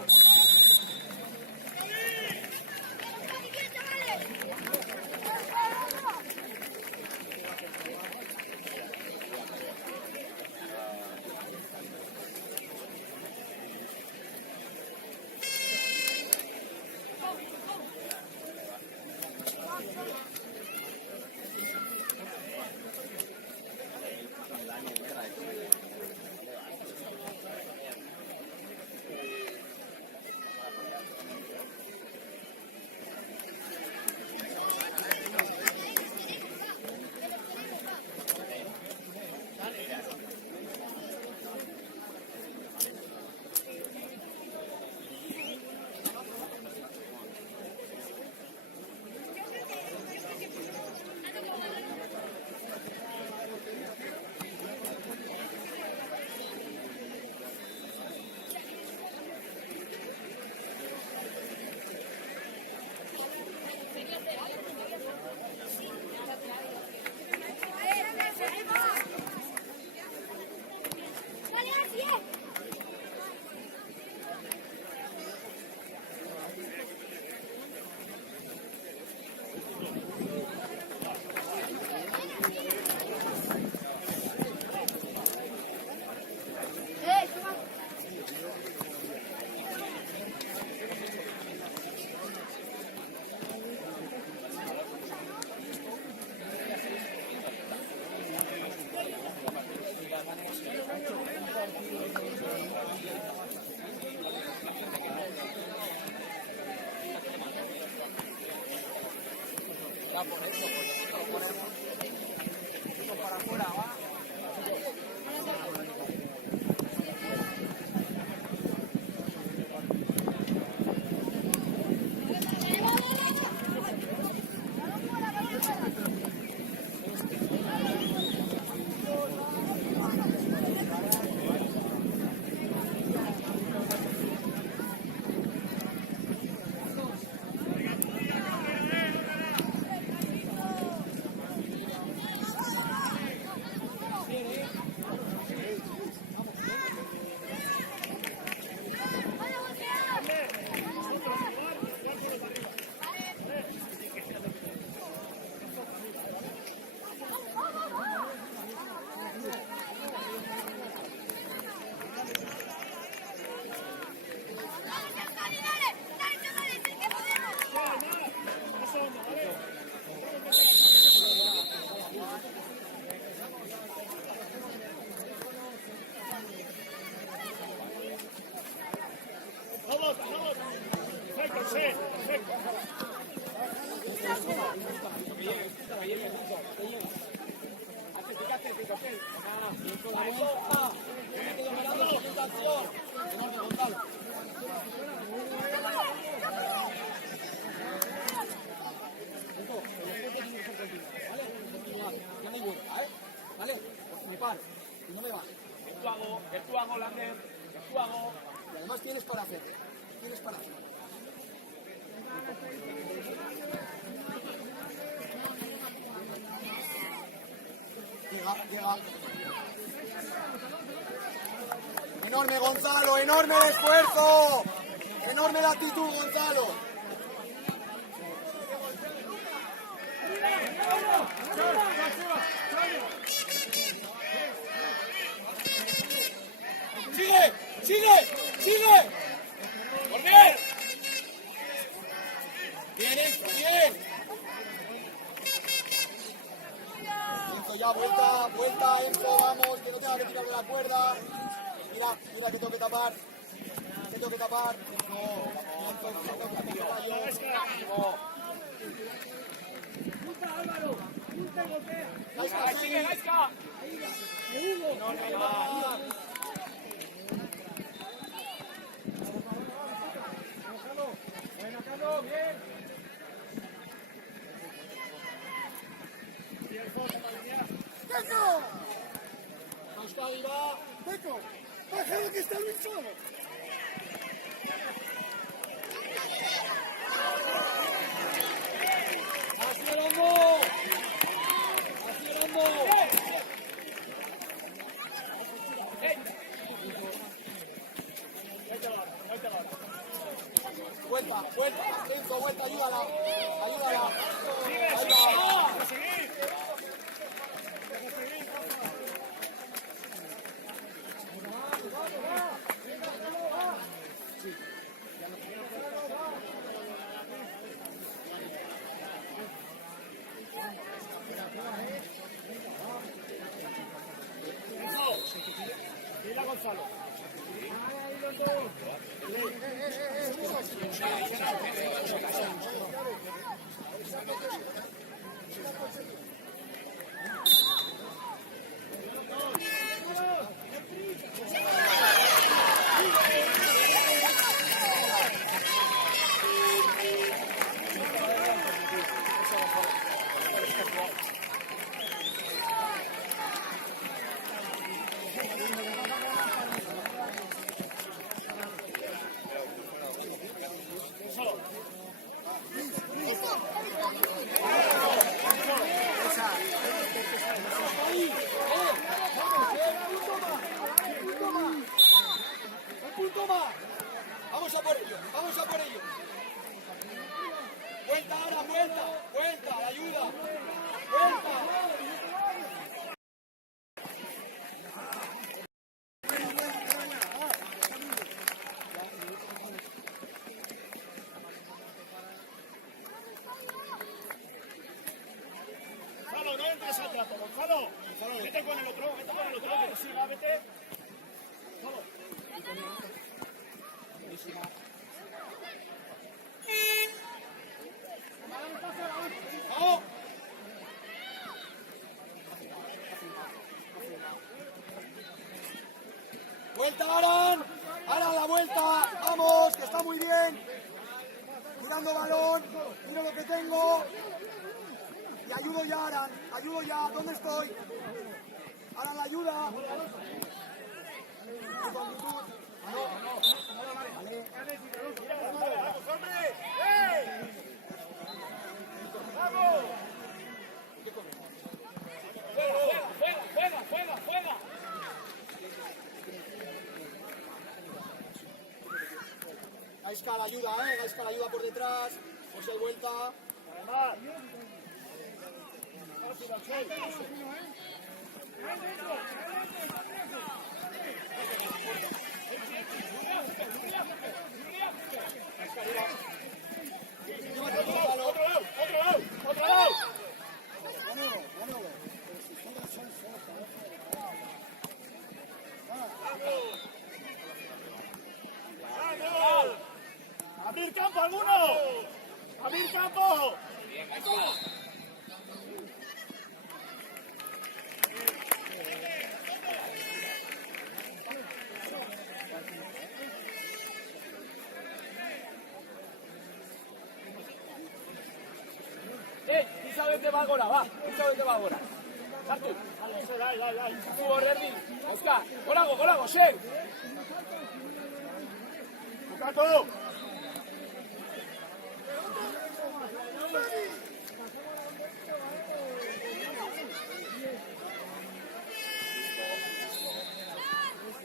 Vamos, vamos. Perfecto, sí, perfecto. ¿Vale? Me paro. Y no me va. Estuago, holandés. Estuago. Y además tienes para hacer. Tienes para hacer. Llega. Enorme Gonzalo, enorme el esfuerzo. Enorme la actitud, Gonzalo. ¡Sigue! ¡Por bien! ¡Bien, bien! Enzo, ya, vuelta, Enzo, vamos, que no tenga que tirar de la cuerda. Mira que tengo que tapar. Enzo, ¡Sigue, Gaisca! Ahí va. Peco, bájalo que está Luis solo. ¡Hacia el hombro! ¡Hacia el hombro! Vuelta, vuelta, Enzo, vuelta, ayúdala, ayúdala. Ahí va. Dile a Gonzalo. Un punto más. Vamos a por ello, vamos a por ello. Vuelta ahora, vuelta, vuelta, ayuda. Vuelta. Gonzalo, no entres al trato, Gonzalo. Vete con el otro, que te siga, vete. ¡Vamos! ¡Vuelta, Aran! ¡Aran, la vuelta! ¡Vamos, que está muy bien! Mirando balón, miro lo que tengo. Y ayudo ya, Aran, ayudo ya. ¿Dónde estoy? Aran, la ayuda. Juega. Gaisca la ayuda, Gaisca la ayuda por detrás. José vuelta. Además. Otro lado. ¡Vamos! ¡Abrir campo alguno! ¡Abrir campo! Qui sabeu què va agora, va? Qui sabeu què va agora? Sartu. Dai. Zubo herri. Oskar, golago, xeu. Bukato!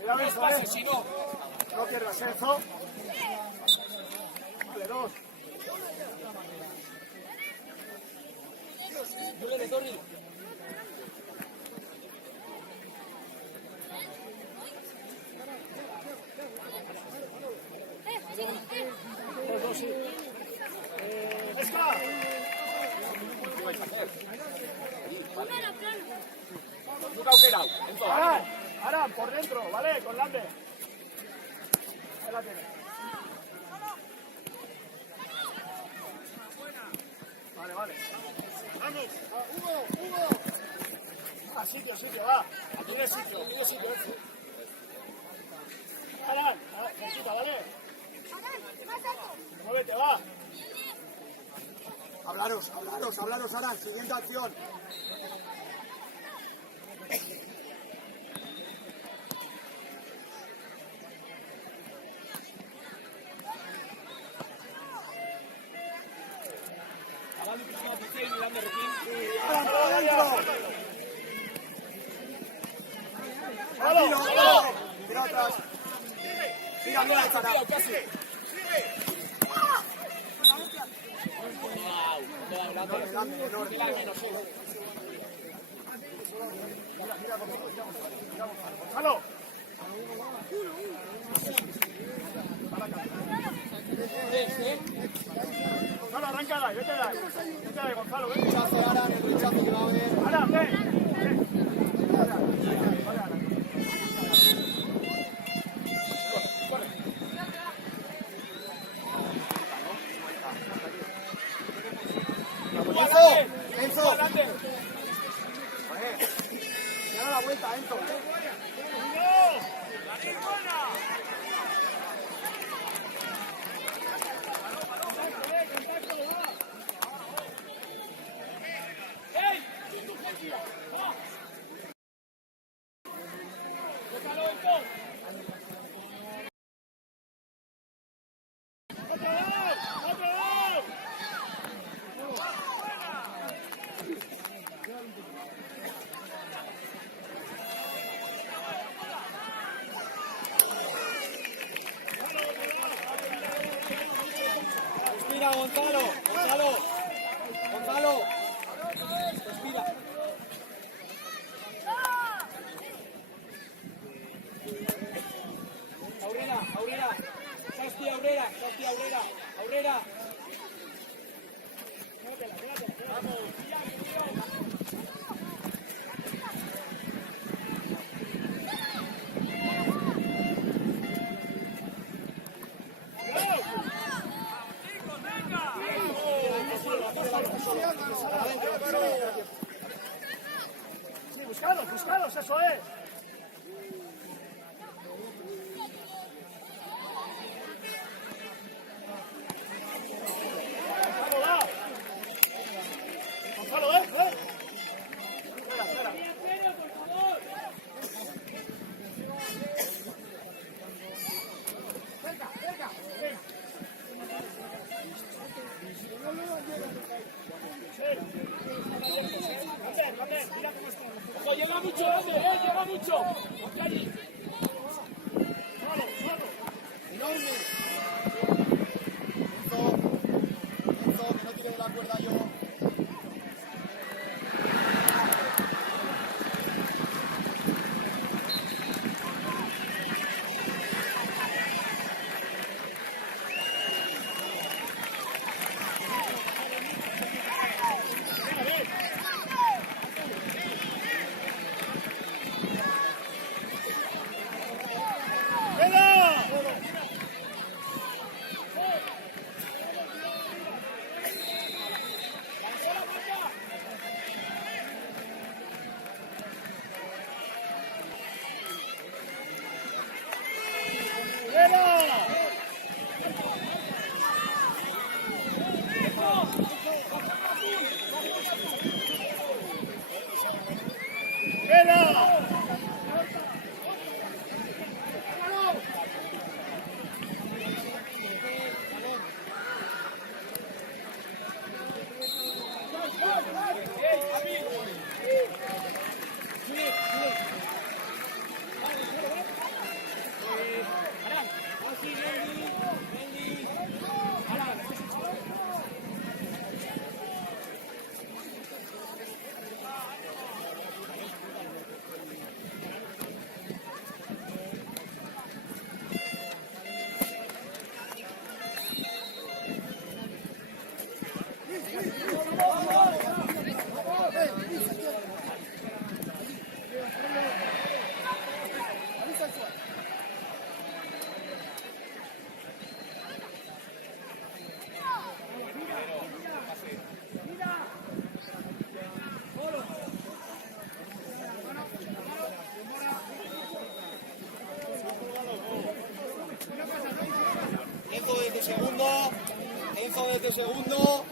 Cuidado No eso, pases, si no. No pierdas eso. Vale, 2. Julen, etorri. Dos, sí. ¡Oscar! Zuk aukerau. Enzo, Aran, por dentro, ¿vale? Con Lander. Ahí la tiene. Vale. Vamos. Hugo. Sitio, va. Tiene sitio. Aran, cerquita, ¿vale? Muévete, va. Hablaros, Aran. Siguiente acción. Aran, para adentro. Tranquilo. Tira atrás. Mira, Aran. Gonzalo. Gonzalo, arranca de ahí, vete de ahí. Vete de ahí, Gonzalo, vete. Rechazo, Aran, el rechazo que va a haber. Aran, ven. Enzo. Y ahora la vuelta, Enzo. Respira, Gonzalo. Respira. Aurera. Sasti, Aurera. Sí, buscados, eso es. Gonzalo, Espera. Cerca. Mira cómo está. Ojo, llega mucho. Ojo allí. Solo. Enorme. Enzo, que no tire de la cuerda yo. Enzo desde segundo.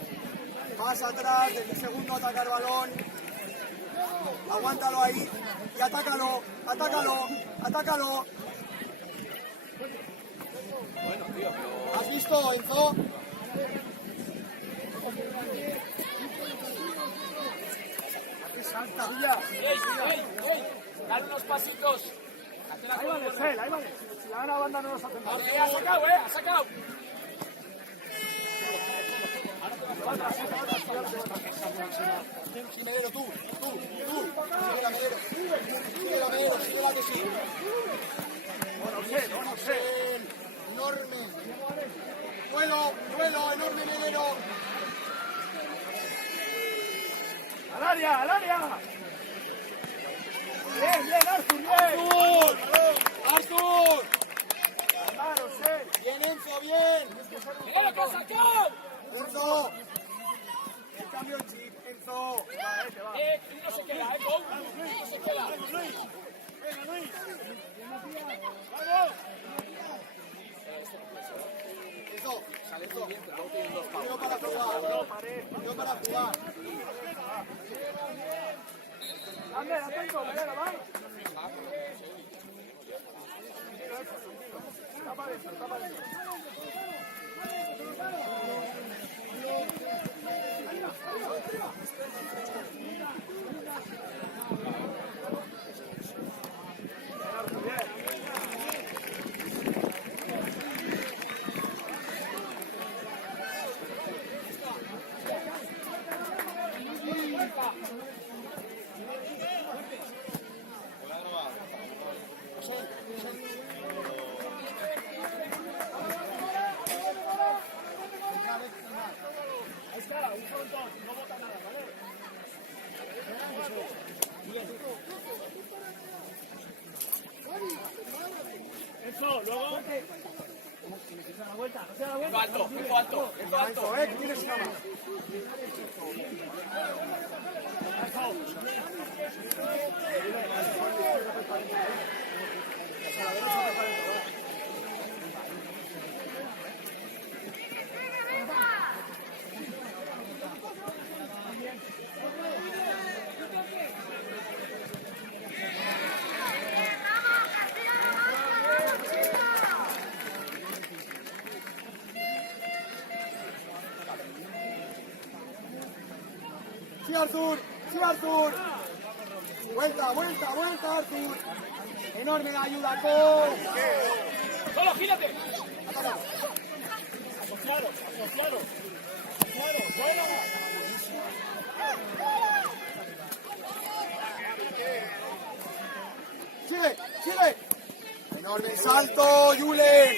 más atrás del segundo atacar balón. Aguántalo ahí y atácalo, atácalo, atácalo. Bueno, tío, pero... ¿Has visto, Enzo? Salta. Dar unos pasitos. Ahí va Lecel, ahí va Lecel. Si la dan a banda no nos hacen nada. Ha sacado, ha sacado. Sí, Medero, tú. Sigue la Medero, sigue la que sí. No sé. Enorme. Duelo, enorme Medero. ¡Al área! Bien, Artur, bien. ¡Artur! Claro, sí. Bien, Enzo, bien. ¡Mira lo que ha sacado! Enzo. El cambio el chip, Enzo. No se queda, Gol. No se queda. Venga, Luis. Enzo. Sale muy bien, pero luego tienen dos palos. Yo para jugar. Ander, atento, Medero, va. Tapa dentro. Ahí está, un frontón, no bota nada, ¿vale? Eso, luego. ¿No se da la vuelta? Alto. Enzo, ¿qué tienes una mano? Sí, Artur. Vuelta, Artur. Enorme la ayuda, ¡Solo, gírate! Claro. Sigue. Enorme salto, Julen.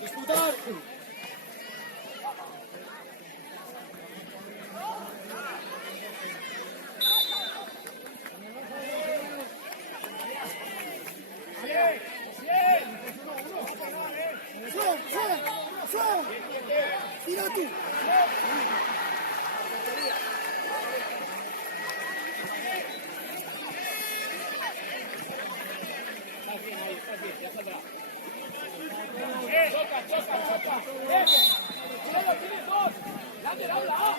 Disputar. ¡Suena! ¡Tira tú! Choca. Tienes dos. Lateral, la.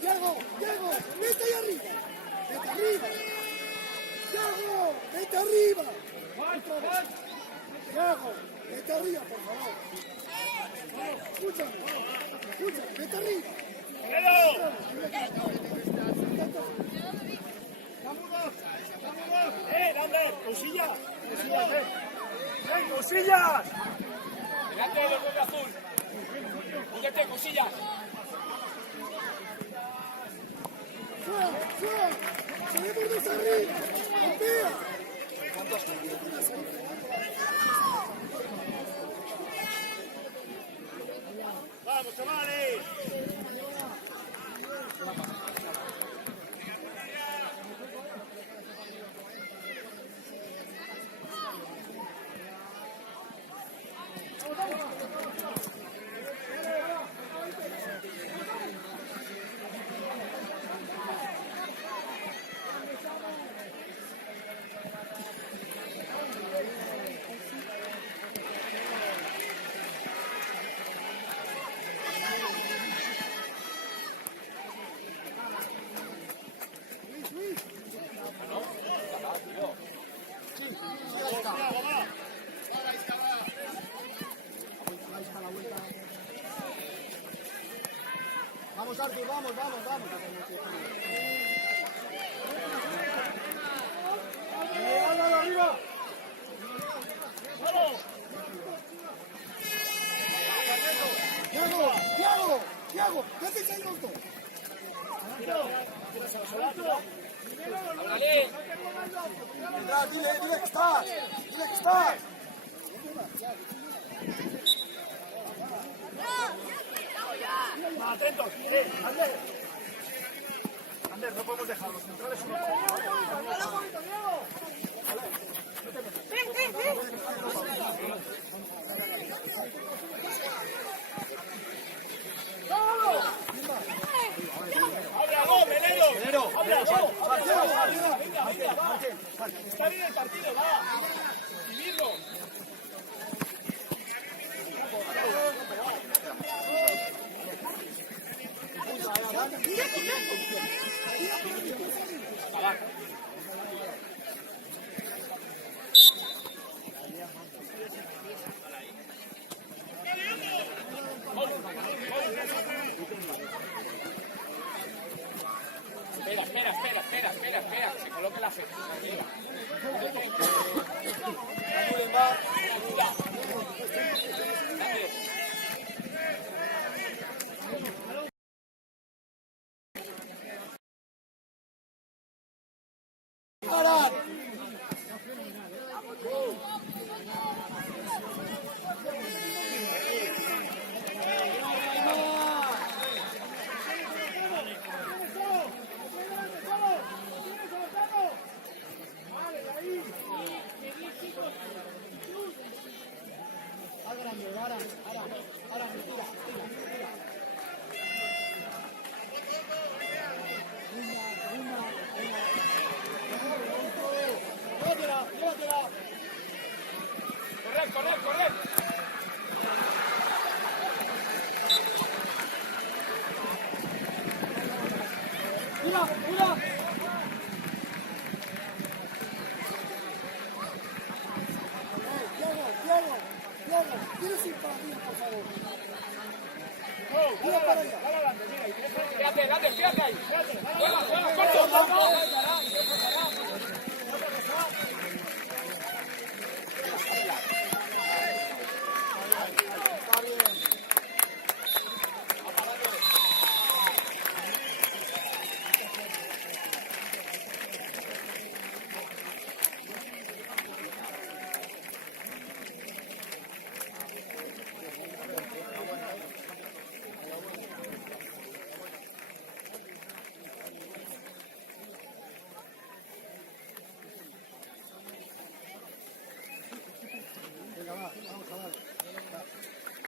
Diego, vete ahí arriba. Diego, vete arriba. Diego, vete arriba, por favor. Escúchame, vete arriba. Lander, cosillas. Cosillas. Delante del huevo azul. Fíjate, cosillas. ¡Suena! ¡Salimos de arriba! ¡Confía! Vamos, chavales. Artur, vamos, vamos, vamos. Álvaro, arriba. Diego, ¿qué hacéis ahí los dos? Dile que estás. Atentos, Ander, no podemos dejar los centrales uno ¡abre a gol, Venero! ¡Abre a gol! Está bien el partido, va. Vivirlo. Espera, se coloque la fe. Tranquilo. Corred. Mira. Diego, tienes ir para arriba, por favor. Mira para allá. Fíjate ahí. Juega, corto.